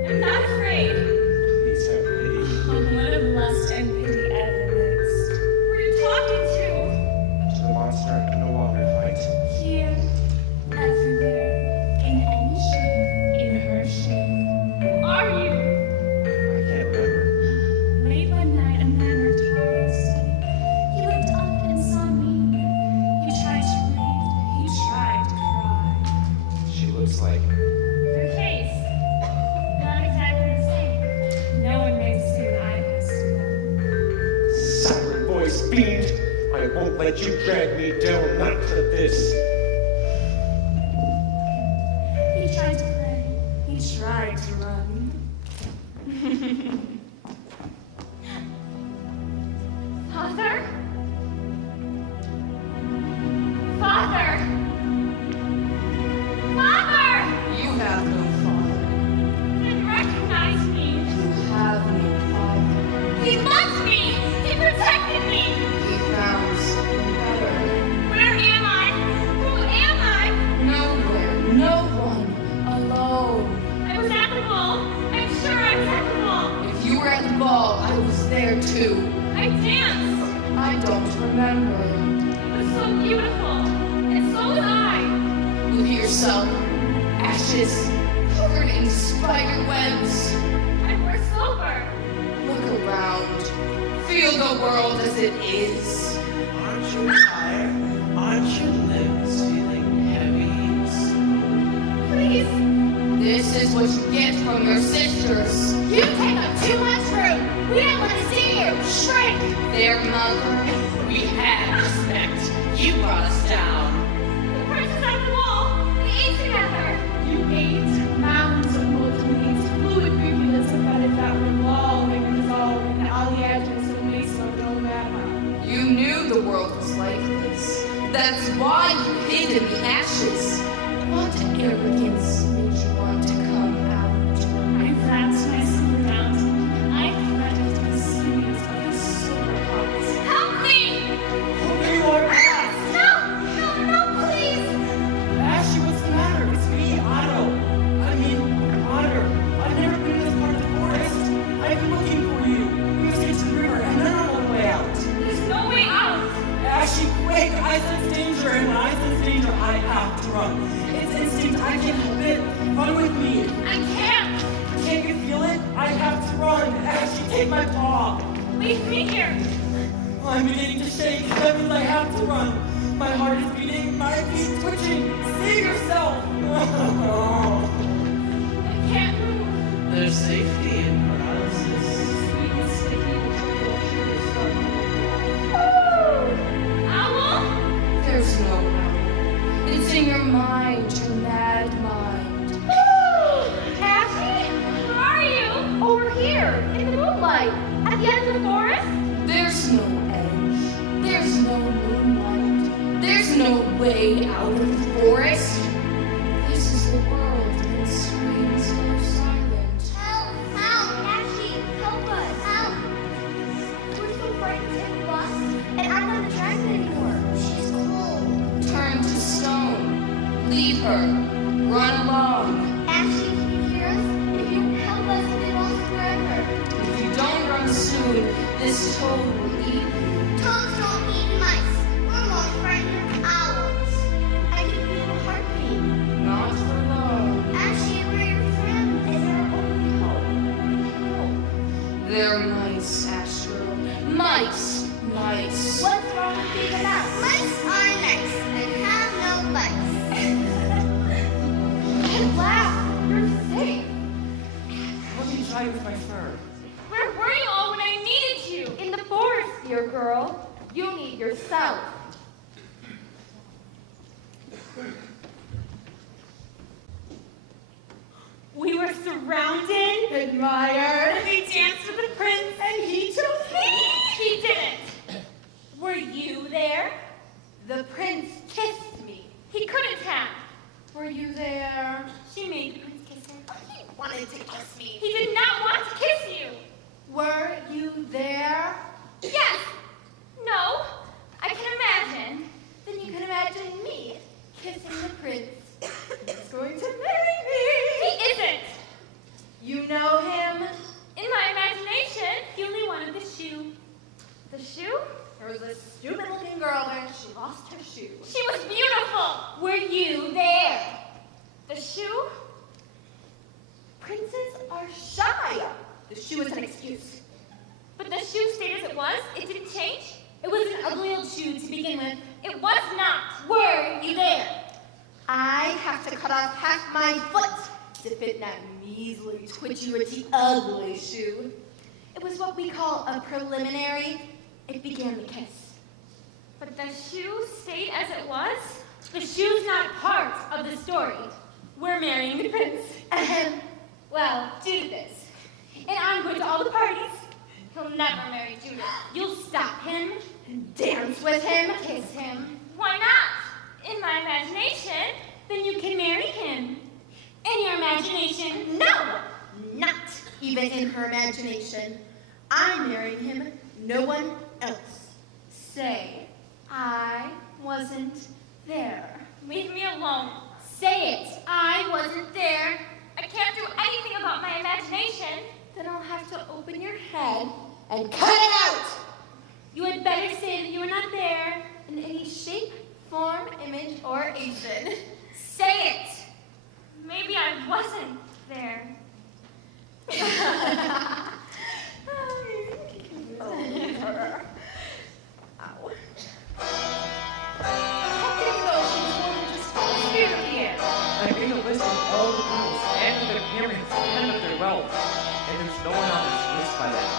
I'm not afraid. Please have pity. What of lust and pity ever mixed. Who are you talking to? To the monster in the water fight. Here, everywhere, in any shape, in her shape. Who are you? I can't remember. Late one night, a man retired asleep. He looked up and saw me. He tried to read. He tried to cry. She looks like. Her face, not exactly the same. No one makes the same eye test. Siren voice fiend. I won't let you drag me down, not to this. He tried to play. He tried to run. Father? Father! Father! You have no father. Didn't recognize me. You have no father. He loved me. He protected me. He found something better. Where am I? Who am I? Nowhere. No one. Alone. I was at the ball. I'm sure I was at the ball. If you were at the ball, I was there too. I danced. I don't remember. It was so beautiful. And so was I. Look at yourself. Ashes. Covered in spider webs. I wore silver. Look around. Feel the world as it is. Aren't you tired? Aren't your limbs feeling heavy? Please. This is what you get from your sisters. You take up too much room. We don't want to see you. Shrink. Their mother. We had respect. You brought us down. The princess at the wall. We ate together. You ate mounds of molten meats, fluid rivulets of fetid fat revolving and dissolving, and all the adjuncts of mace of no matter. You knew the world was like this. That's why you hid in the ashes. What arrogance made you want to come out? I wrapped myself around him. I threaded the sinews of his silver heart. Help me. You are Ash! No, please. Ashy, what's the matter? It's me, Otto. I mean, Otter. I've never run. It's instinct. I can't help it. Run with me. I can't! Can't you feel it? I have to run. Ashley, take my paw. Leave me here! I'm beginning to shake. That means I have to run. My heart is beating. My feet twitching. Save yourself. I can't move! There's safety in paralysis. Owl? There's no owl. It's in your mind, your mad mind. Ashley? Where are you? Over here, in the moonlight, at the end of the forest? There's no edge. There's no moonlight. There's no way out of the forest. This is the world, and it screams so silent. Help! Help! Ashley, help us! Help! We're so frightened and lost, and I'm not the dragon anymore. She's cold. Turn to stone. Leave her. Run along. Ashley, can you hear us? If you don't help us, we'll be lost forever. If you don't run soon, this toad will eat you. Toads don't eat mice. We're more frightened of owls. I can feel the heartbeat. Not for long. Ashley, we're your friends. It's our only hope. They're mice, Astro. Mice. Mice. What's wrong with being a mouse? Mice are nice and have no bites. Laugh. You're safe. Let me try with my fur. Where were you all when I needed you? In the forest, dear girl. You need yourself. We were surrounded, Admired. we danced with the prince, And he chose me. he didn't. Were you there? The prince kissed me. He couldn't have. Were you there? She made the prince kiss her. He wanted to kiss me. He did not want to kiss you. Were you there? Yes. No. I can imagine. Then you can imagine me kissing the prince. He's going to marry me. He isn't. You know him? In my imagination, He only wanted the shoe. the shoe? There was a stupid-looking girl there. She lost her shoe. She was beautiful. Were you there? The shoe? Princes are shy. The shoe is an excuse. But the shoe stayed as it was. It didn't change. It was an ugly old shoe to begin with. It was not. Were you there? I have to cut off half my foot to fit in that measly, twitchy-witchy, ugly shoe. It was what we call a preliminary. It began the kiss. But the shoe stayed as it was. The shoe's not part of the story. We're marrying the prince. Ahem. Well, due to this. And I'm going to all the parties. He'll never marry Judith. You'll stop him. Dance with him. Kiss him. Why not? In my imagination. Then you can marry him. In your imagination. No! Not even in her imagination. I'm marrying him, no one else. Say, I wasn't there. Leave me alone. Say it. I wasn't there. I can't do anything about my imagination. Then I'll have to open your head and cut it out! You had better say that you were not there. In any shape, form, image, or Asian. Say it. Maybe I wasn't there. Ow. How can you know she was more than just a spirit of the air? I made a list of all the girls and of their parents and of their wealth. And there's no one on this list by that.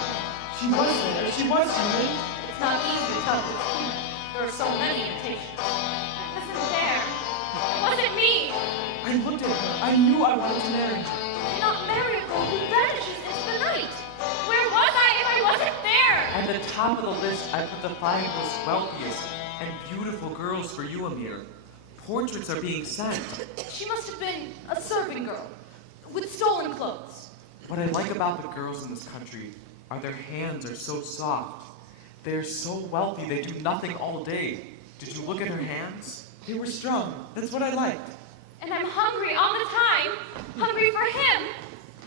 She was there. She was human. It's not easy to tell who's human. There are so many imitations. Wasn't there. Wasn't me. I looked at her. I knew I wanted to marry her. Not marry a girl who vanishes into the night. Where was I if I wasn't there? At the top of the list, I put the 5 most wealthiest and beautiful girls for you, Amir. Portraits are being sent. She must have been a serving girl with stolen clothes. What I like about the girls in this country are their hands are so soft. They are so wealthy, they do nothing all day. Did you look at her hands? They were strong. That's what I liked. And I'm hungry all the time. Hungry for him.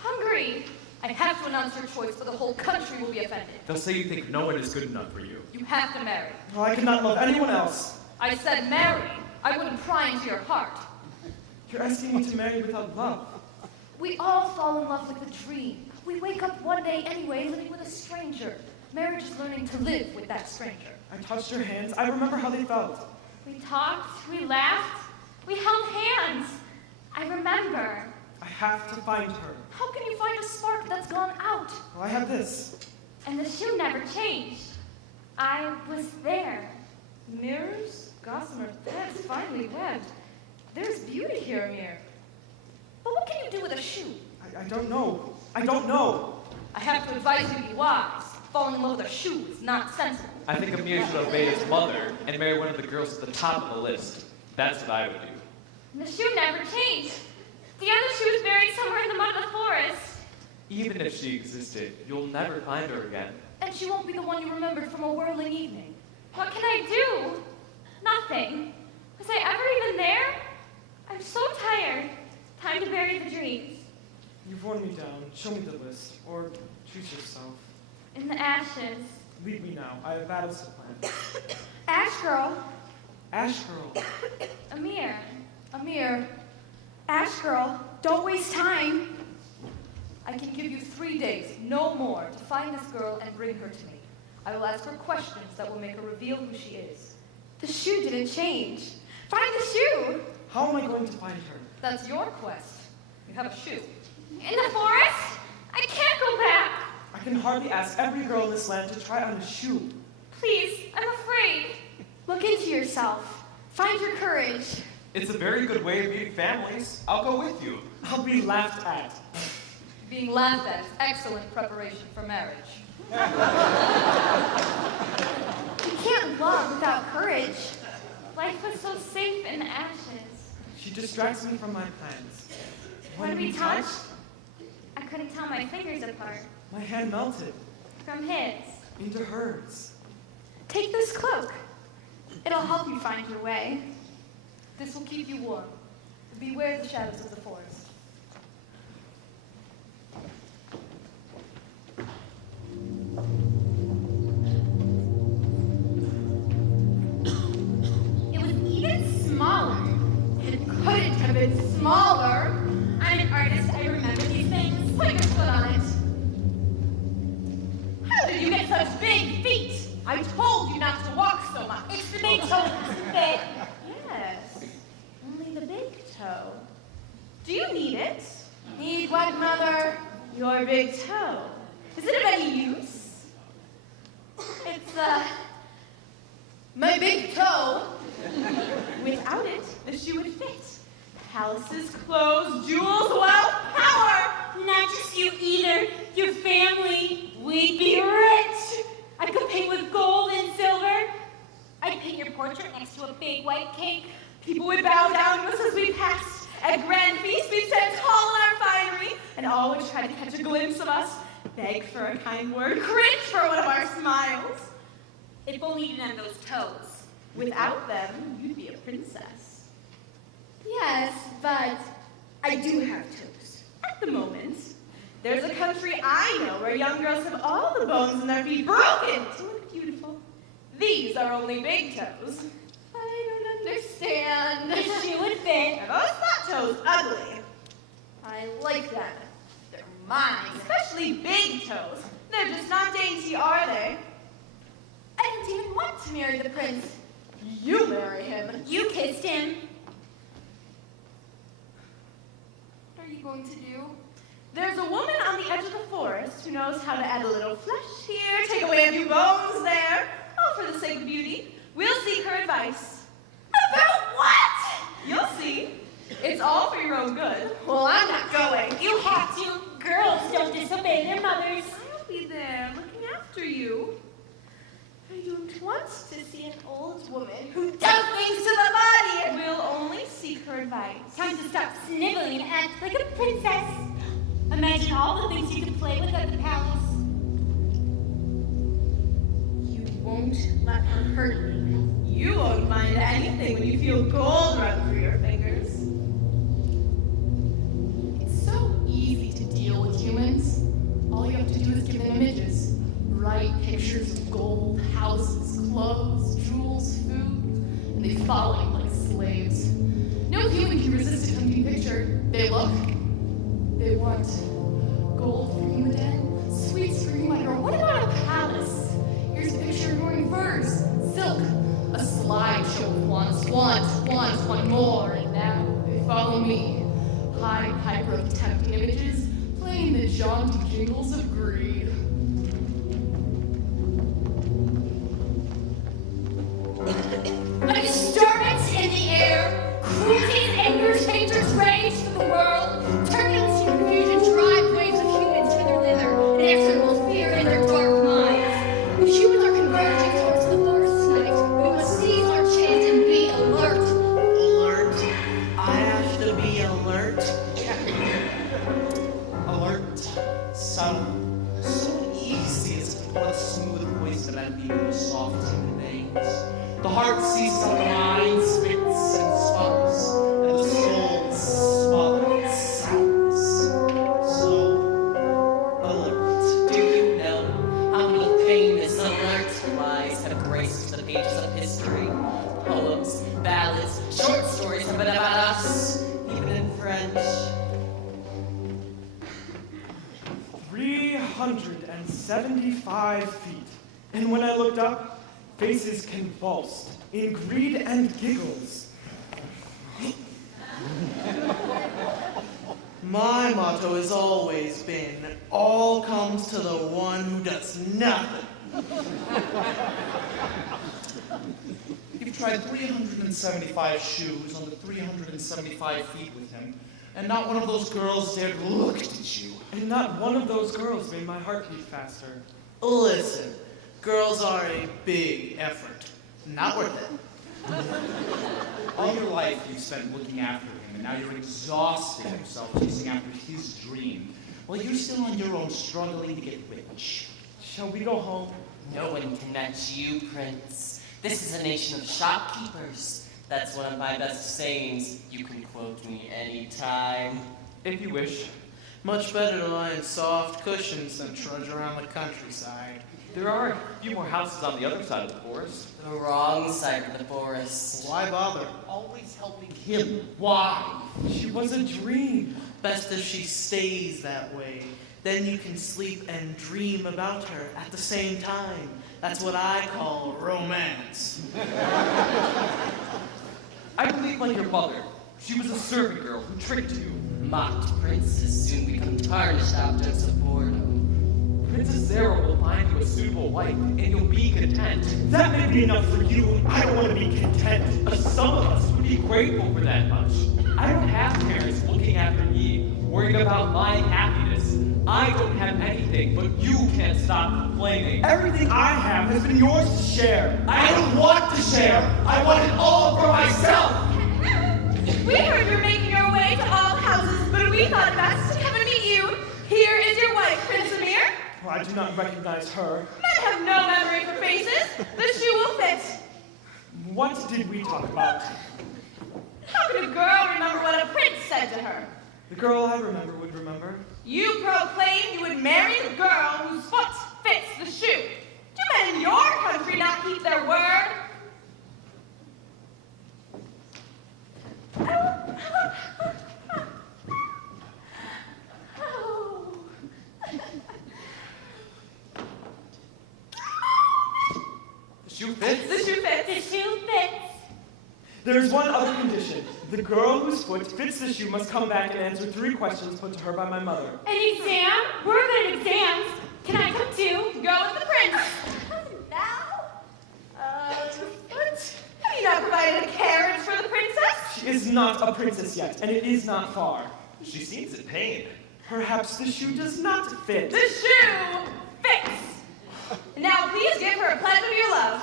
Hungry. I have to announce your choice, or the whole country will be offended. They'll say you think no one is good enough for you. You have to marry. Oh, I could not love anyone else. I said marry. I wouldn't pry into your heart. You're asking me to marry without love. We all fall in love with a dream. We wake up one day anyway, living with a stranger. Marriage is learning to live with that stranger. I touched her hands. I remember how they felt. We talked, we laughed, we held hands. I remember. I have to find her. How can you find a spark that's gone out? Well, I have this. And the shoe never changed. I was there. Mirrors, gossamer threads, finely webbed. There's beauty here, Amir. But what can you do with a shoe? I don't know. I don't know. I have to advise you to be wise. Falling in love with a shoe is not sensible. I think Amir should obey his mother and marry one of the girls at the top of the list. That's what I would do. And the shoe never changed. The other shoe is buried somewhere in the mud of the forest. Even if she existed, you'll never find her again. And she won't be the one you remembered from a whirling evening. What can I do? Nothing. Was I ever even there? I'm so tired. Time to bury the dreams. You've worn me down. Show me the list. Or choose yourself. In the ashes. Leave me now. I have battles to plan. Ash Girl. Ash Girl. Amir. Amir, Ash Girl. Don't waste time. I can give you 3 days, no more, to find this girl and bring her to me. I will ask her questions that will make her reveal who she is. The shoe didn't change. Find the shoe. How am I going to find her? That's your quest. You have a shoe. In the forest? I can't go back. I can hardly ask every girl in this land to try on a shoe. Please, I'm afraid. Look into yourself. Find your courage. It's a very good way of meeting families. I'll go with you. I'll be laughed at. Being laughed at is excellent preparation for marriage. You can't love without courage. Life was so safe in the ashes. She distracts me from my plans. When we touched, I couldn't tell my fingers apart My hand melted from his. into hers. Take this cloak. It'll help you find your way. This will keep you warm. Beware the shadows of the forest. It was even smaller. It couldn't have been smaller. I'm an artist. I remember these things. Put your foot on it. How did you get such big feet? I told you not to walk so much. It's the big toe that doesn't fit. Yes, only the big toe. Do you need it? Need what, Mother? Your big toe. Is it of any use? It's, my big toe. Without it, the shoe would fit. Palaces, clothes, jewels, wealth, power. Not just you either. Your family. We'd be rich. I could paint with gold and silver. I'd paint your portrait next to a big white cake. People would bow down to us as we passed. At grand feasts, we'd stand tall in our finery, and all would try to catch a glimpse of us, beg for a kind word, cringe for one of our smiles. If only you didn't have those toes. Without them, you'd be a princess. Yes, but I do have toes. At the moment. There's a country I know where young girls have all the bones in their feet broken to look beautiful. These are only big toes. I don't understand. The shoe would fit. Are those flat toes ugly? I like them. They're mine, especially big toes. They're just not dainty, are they? I didn't even want to marry the prince. You marry him. You kissed him. What are you going to do? There's a woman on the edge of the forest who knows how to add a little flesh here, take away a few bones there, all for the sake of beauty. We'll seek her advice. About what? You'll see. It's all for your own good. Well, I'm not going. You have to. Girls don't disobey their mothers. I'll be there looking after you. I don't want to see an old woman who does things to the body. We'll only seek her advice. Time to stop sniveling and act like a princess. Imagine all the things you could play with at the palace. You won't let her hurt me. You won't mind anything when you feel gold run through your fingers. It's so easy to deal with humans. All you have to do is give them images. Bright pictures of gold, houses, clothes, jewels, food, and they follow you like slaves. No human can resist a tempting picture. They look. They want. Gold for you, Madame. Sweets for you, my girl. What about a palace? Here's a picture wearing furs, silk, a slideshow of wants, want more, and now they follow me. Pied Piper of tempting images, playing the jaunty jingles of greed. A disturbance in the air, cruelty and anger changers rage through the world, turbulence and confusion drive waves of humans hither thither, inexorable fear in their dark minds. If humans are converging towards the forest tonight, we must seize our chance and be alert. Alert. I have to be alert. Alert, subtle, so easy as to put a smooth poison and be in soft human veins. The heart seizes on the mind, spits and sputters, and the soul smothers sounds. So, alert. Do you know how many famous alert lies have graced the pages of history? Poems, ballads, short stories have been about us, even in French. 375 feet. And when I looked up, faces convulsed in greed and giggles. My motto has always been, all comes to the one who does nothing. You've tried 375 shoes on the 375 feet with him, and not one of those girls dared look at you. And not one of those girls made my heart beat faster. Listen, girls are a big effort. Not worth it. All your life you've spent looking after him, and now you're exhausting yourself chasing after his dream, while you're still on your own struggling to get rich. Shall we go home? No one can match you, Prince. This is a nation of shopkeepers. That's one of my best sayings. You can quote me anytime. If you wish. Much better to lie in soft cushions than trudge around the countryside. There are a few more houses on the other side of the forest. The wrong side of the forest. Why bother? Always helping him. Why? She was a dream. Best if she stays that way. Then you can sleep and dream about her at the same time. That's what I call romance. I believe like your mother. She was a servant girl who tricked you. Mocked princes soon become tarnished objects of boredom. Princess Sarah will find you a suitable wife, and you'll be content. That may be enough for you. I don't want to be content. Some of us would be grateful for that much. I don't have parents looking after me, worrying about my happiness. I don't have anything, but you can't stop complaining. Everything I have has been yours to share. I don't want to share. I want it all for myself. We heard you're making your way to all houses, but we thought it best to come and meet you. Here is your wife, Prince Amir. Well, I do not recognize her. Men have no memory for faces. The shoe will fit. What did we talk about? How could a girl remember what a prince said to her? The girl I remember would remember. You proclaimed you would marry the girl whose foot fits the shoe. Do men in your country not keep their word? The shoe fits? The shoe fits. The shoe fits. There is one other condition. The girl whose foot fits the shoe must come back and answer 3 questions put to her by my mother. An exam? We're good at exams. Can I come too? Go with the prince. What? Have you not provided a carriage for the princess? She is not a princess yet, and it is not far. She seems in pain. Perhaps the shoe does not fit. The shoe fits. Now please give her a pledge of your love.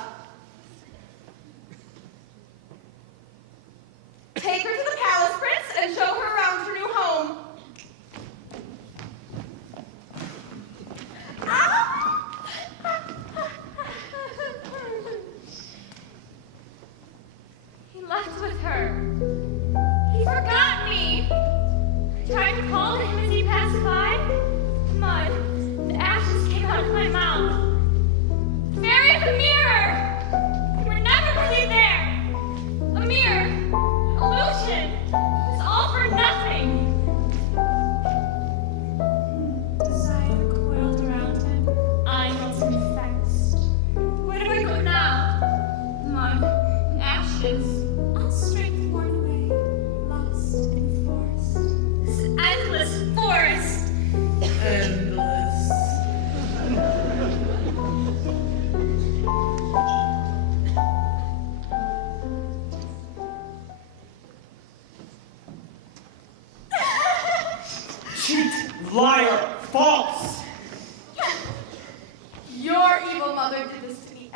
Take her to the palace, Prince, and show her around her new home. He left with her. He forgot me. I tried to call to him as he passed by. Mud, the ashes came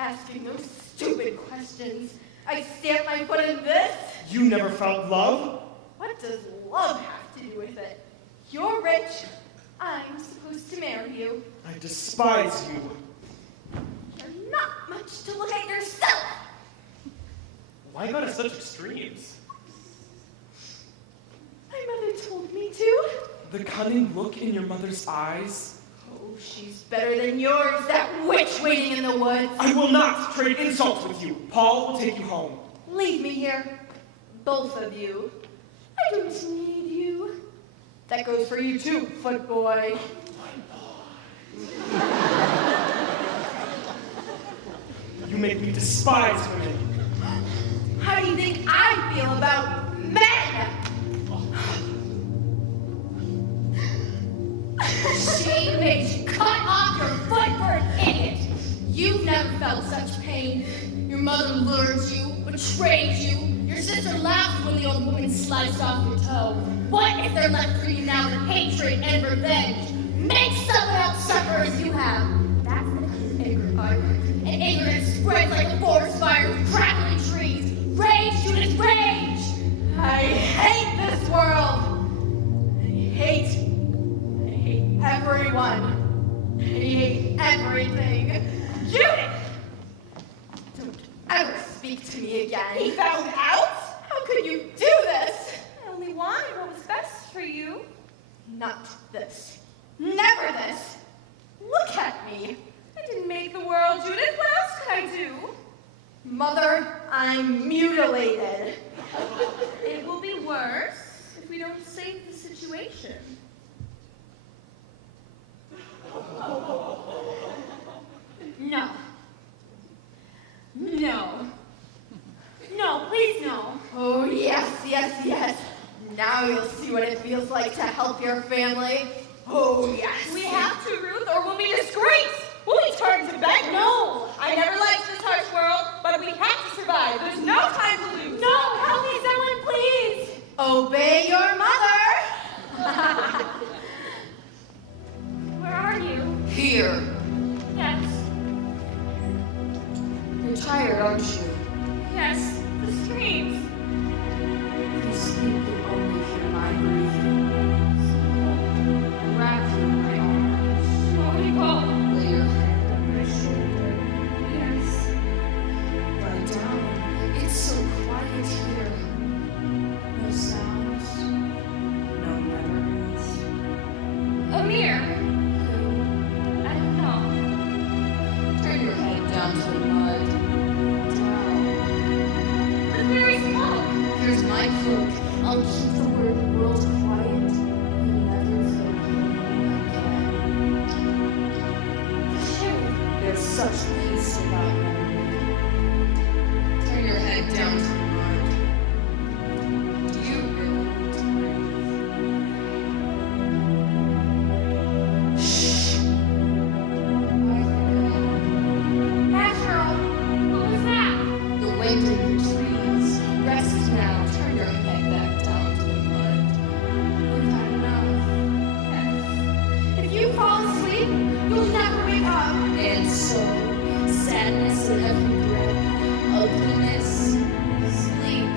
asking those stupid questions. I stamp my foot in this. You never felt love? What does love have to do with it? You're rich. I'm supposed to marry you. I despise you. You're not much to look at yourself. Why go to such extremes? My mother told me to. The cunning look in your mother's eyes. Oh, she's better than yours, that witch waiting in the woods. I will not trade insults with you. Paul will take you home. Leave me here. Both of you. I don't need you. That goes for you too, foot boy. You make me despise women. How do you think I feel about men? She made you cut off your foot for an idiot. You've never felt such pain. Your mother lured you, betrayed you. Your sister laughed when the old woman sliced off your toe. What is there left for you now but hatred and revenge? Make someone else suffer as you have. That's the kind of anger I like. An anger that spreads like a forest fire with crackling trees. Rage, Judith, rage! I hate this world. I hate everyone. I hate everything. Judith! Don't ever speak to me again. He found out? How could you do this? I only wanted what was best for you. Not this. Never this. Look at me. I didn't make the world, Judith. What else could I do? Mother, I'm mutilated. It will be worse if we don't save the situation. No. No. No, please no. Oh, yes, yes, yes. Now you'll see what it feels like to help your family. Oh, yes. We have to, Ruth, or we'll be disgraced. We'll be turned to beg. No. I never liked this harsh world, but we have to survive. There's no time to lose. No, help me, someone, please. Obey your mother. Where are you? Here. Yes. You're tired, aren't you? Yes. The screams. You sleep, you only hear my breathing. Wrap you in my arms. Holy Paul. Lay your hand on my shoulder. Yes. Lie down. It's so quiet here. No sounds. No memories. Amir. I don't know. Turn your head down to the mud. Down. But there is smoke. Here's my cloak. I'll keep the world quiet. You'll never feel pain again. Shoot. There's such peace about memory. Turn your head down to the mud. Do you really need to breathe? Shh. I forgot. Natural. What was that? The wind in the trees. Rest now. Turn your head back down to the mud. We've had enough. If you fall asleep, you'll never wake up. And so, sadness in every breath, ugliness, sleep.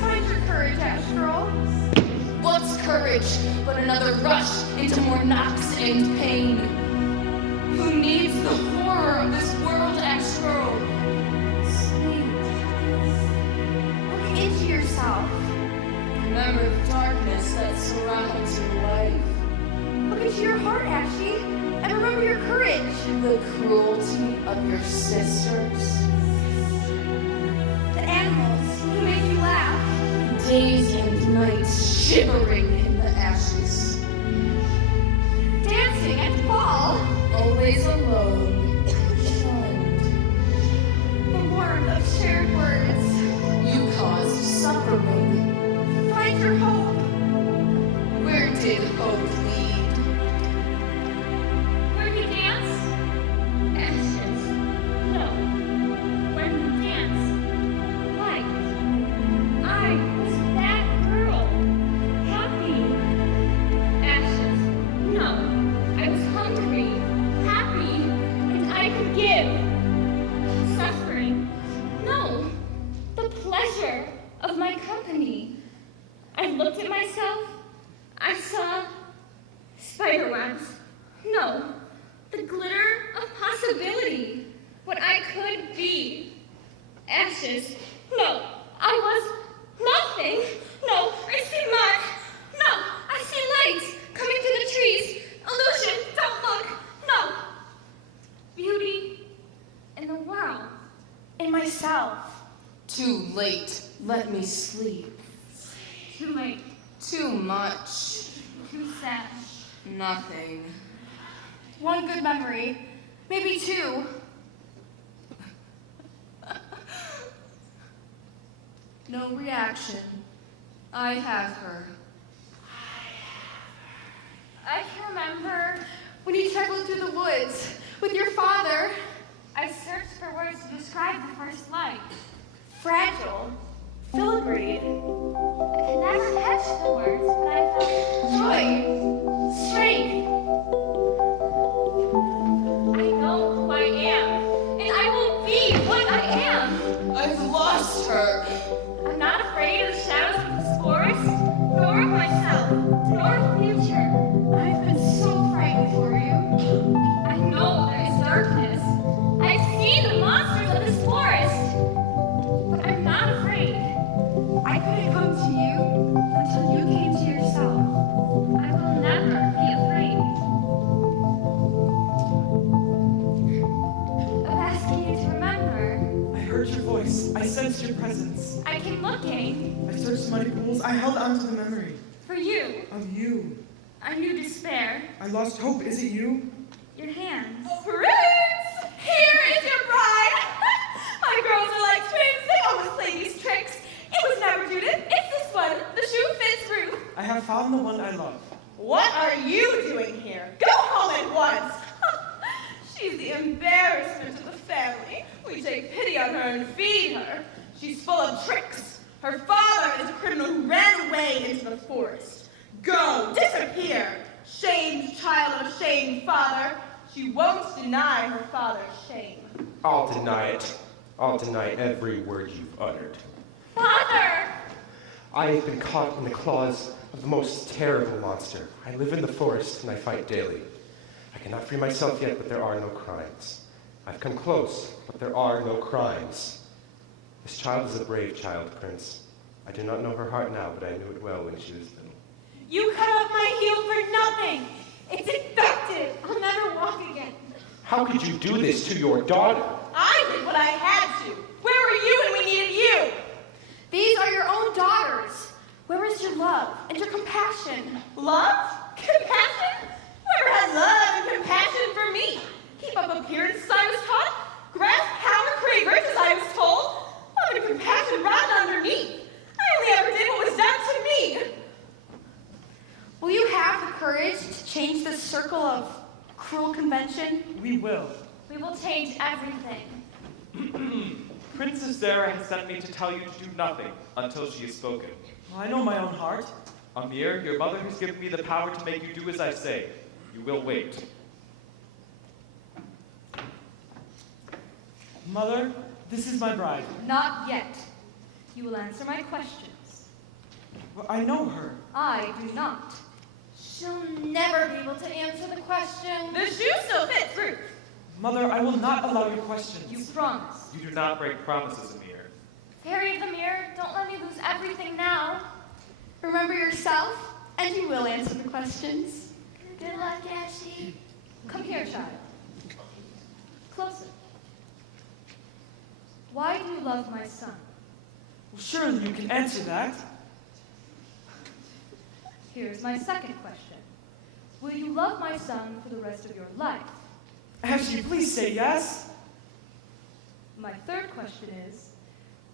Find your courage, Ash girl. What's courage but another rush into more knocks and pain? Who needs the horror of this world, Ash girl? Sleep. Look into yourself. Remember the darkness that surrounds your life. Look into your heart, Ashy. And remember your courage. The cruelty of your sisters. The animals who make you laugh. Days and nights shivering in the ashes. Dancing at the ball. Always alone. Shunned. The warmth of shared words. You caused suffering. Find your hope. Where did hope lead? Where do you dance? Ashes. No. Where do you dance? Light. I was that girl. Happy. Ashes. No. I was hungry. Happy. give. Suffering. No. The pleasure of my company. I looked at myself. I saw spider webs. No. The glitter of possibility. What I could be. Ashes. No. I was nothing. No. I see mud. No. I see lights coming through the trees. Illusion. Don't look. No. Beauty in the world. In myself. Too late. Let me sleep. Too late. Too much. Too sad. Nothing. One good memory. Maybe two. No reaction. I have her. I can remember When you traveled through the woods with your father. I searched for words to describe the first light. Fragile. Filigree. I could never catch the words, but I felt Joy. Strength. I know who I am, and I will be what I am. I've lost her. I'm not afraid of the shadows of this forest, nor of myself, nor of the future. I've been so frightened for you. I know there is darkness. I've seen the monsters of this forest, but I'm not afraid. I couldn't come to you until you came to yourself. I will never be afraid of asking you to remember. I heard your voice. I sensed your presence. I came looking I searched muddy pools. I held on to the memory for you. of you. I knew despair. I lost hope. Is it you? Your hands. Prince! Here is your bride! My girls are like twins. They always play these tricks. It was never Judith. It's this one. The shoe fits Ruth. I have found the one I love. What are you doing here? Go home at once. She's the embarrassment of the family. We take pity on her and feed her. She's full of tricks. Her father is a criminal who ran away into the forest. Go, disappear. Shamed child of a shamed father. She won't deny her father's shame. I'll deny it. I'll deny every word you've uttered. Father! I have been caught in the claws of the most terrible monster. I live in the forest and I fight daily. I cannot free myself yet, but there are no crimes. I've come close, but there are no crimes. This child is a brave child, Prince. I do not know her heart now, but I knew it well when she was little. You cut off my heel for nothing. It's infected. I'll never walk again. How could you do this to your daughter? I did what I had to. Where were you when we needed you? These are your own daughters. Where is your love and your compassion? Love? Compassion? Where had love and compassion for me? Keep up appearances I was taught. Grasp power, crave riches I was told. Love and compassion rotted underneath. I only ever did what was done to me. Will you have the courage to change this circle of cruel convention? We will. We will change everything. Princess Sarah has sent me to tell you to do nothing until she has spoken. I know my own heart. Amir, your mother has given me the power to make you do as I say. You will wait. Mother, this is my bride. Not yet. You will answer my questions. I know her. I do not. She'll never be able to answer the question. The shoe still fits, Ruth. Mother, I will not allow your questions. You promise. You do not break promises, Amir. Fairy of the Mirror, don't let me lose everything now. Remember yourself, and you will answer the questions. Good luck, Ashley. Come here, child. Closer. Why do you love my son? Well, surely you can answer that. Here's my second question. Will you love my son for the rest of your life? Ashley, please say yes. My third question is,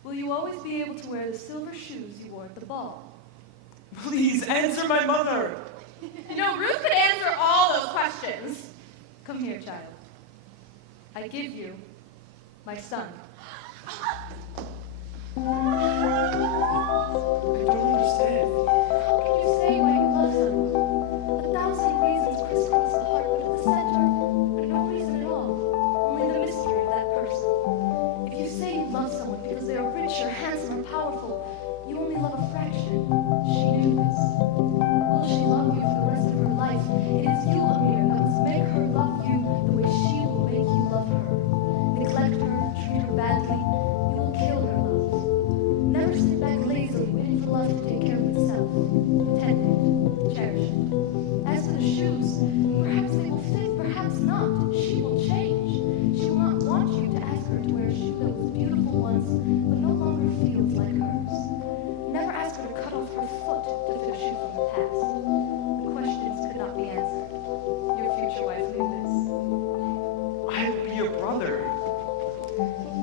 will you always be able to wear the silver shoes you wore at the ball? Please answer my mother. You know, Ruth could answer all those questions. Come here, child. I give you my son. I don't understand. How can you say why you love someone? 1,000 reasons crisscross the heart, but at the center, no reason at all. Only the mystery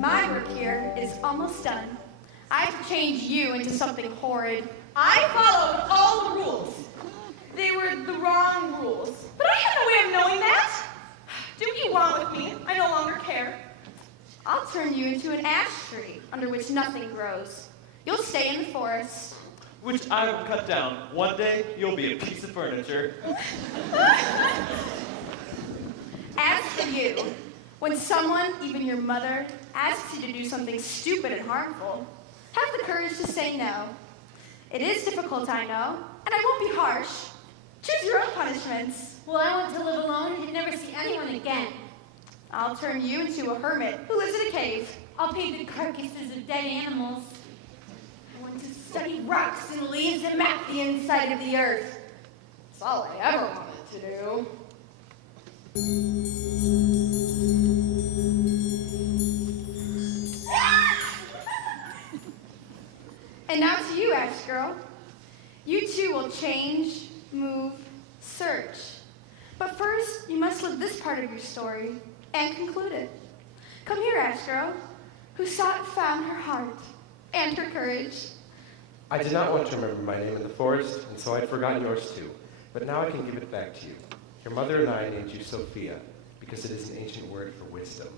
My work here is almost done. I have to change you into something horrid. I followed all the rules. They were the wrong rules. But I had no way of knowing that. Do what you want with me. I no longer care. I'll turn you into an ash tree under which nothing grows. You'll stay in the forest. Which I will cut down. One day, you'll be a piece of furniture. As for you, when someone, even your mother, asks you to do something stupid and harmful, have the courage to say no. It is difficult, I know, and I won't be harsh. Choose your own punishments. Well, I want to live alone and never see anyone again. I'll turn you into a hermit who lives in a cave. I'll paint the carcasses of dead animals. I want to study rocks and leaves and map the inside of the earth. That's all I ever wanted to do. And now to you, Ash Girl. You too will change, move, search. But first, you must live this part of your story and conclude it. Come here, Ash Girl, who sought and found her heart and her courage. I did not want to remember my name in the forest, and so I'd forgotten yours too. But now I can give it back to you. Your mother and I named you Sophia, because it is an ancient word for wisdom.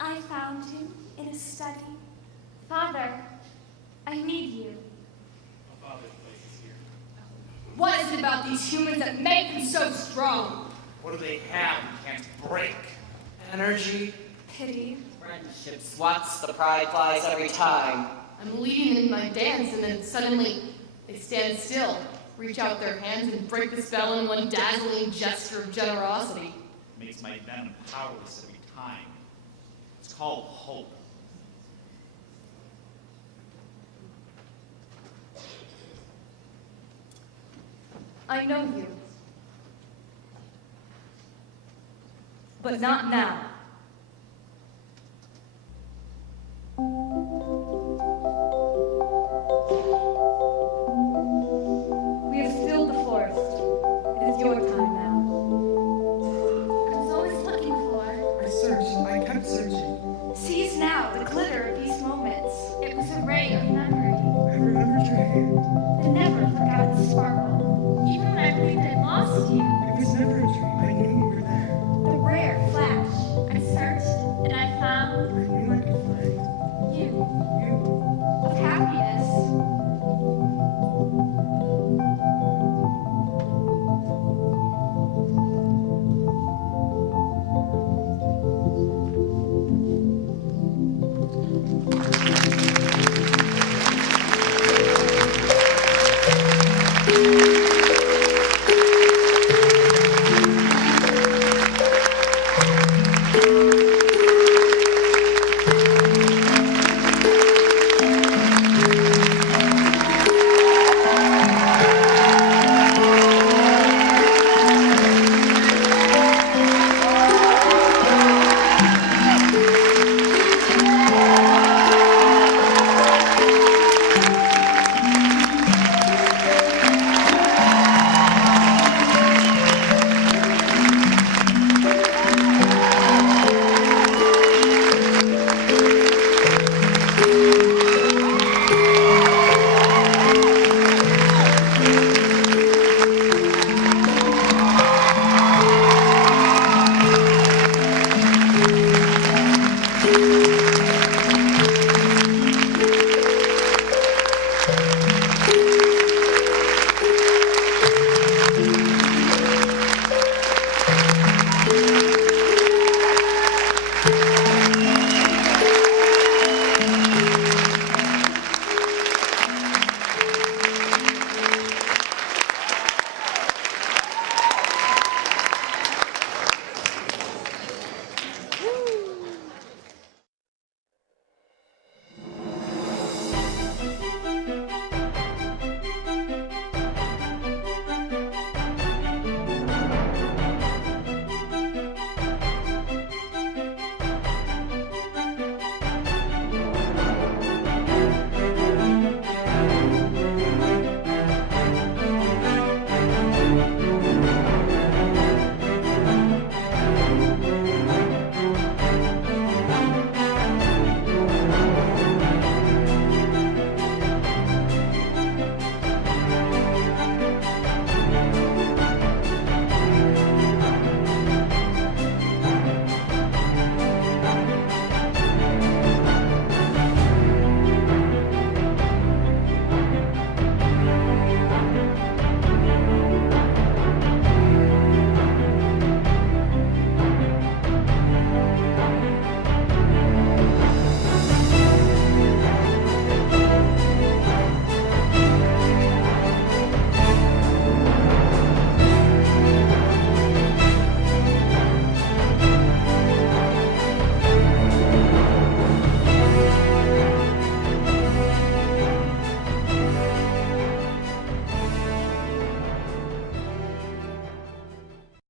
I found him in a study. Father, I need you. What is it about these humans that make them so strong? What do they have you can't break? Energy. Pity. Friendship swats the pride flies every time. I'm leading in my dance, and then suddenly they stand still, reach out their hands, and break the spell in one dazzling gesture of generosity. Makes my venom powerless every time. It's called hope. I know you. But not now. We have filled the forest. It is your time now. I was always looking for. I searched. I kept searching. Seize now the glitter of these moments. It was a ray of memory. I remembered your hand. The never forgotten sparkle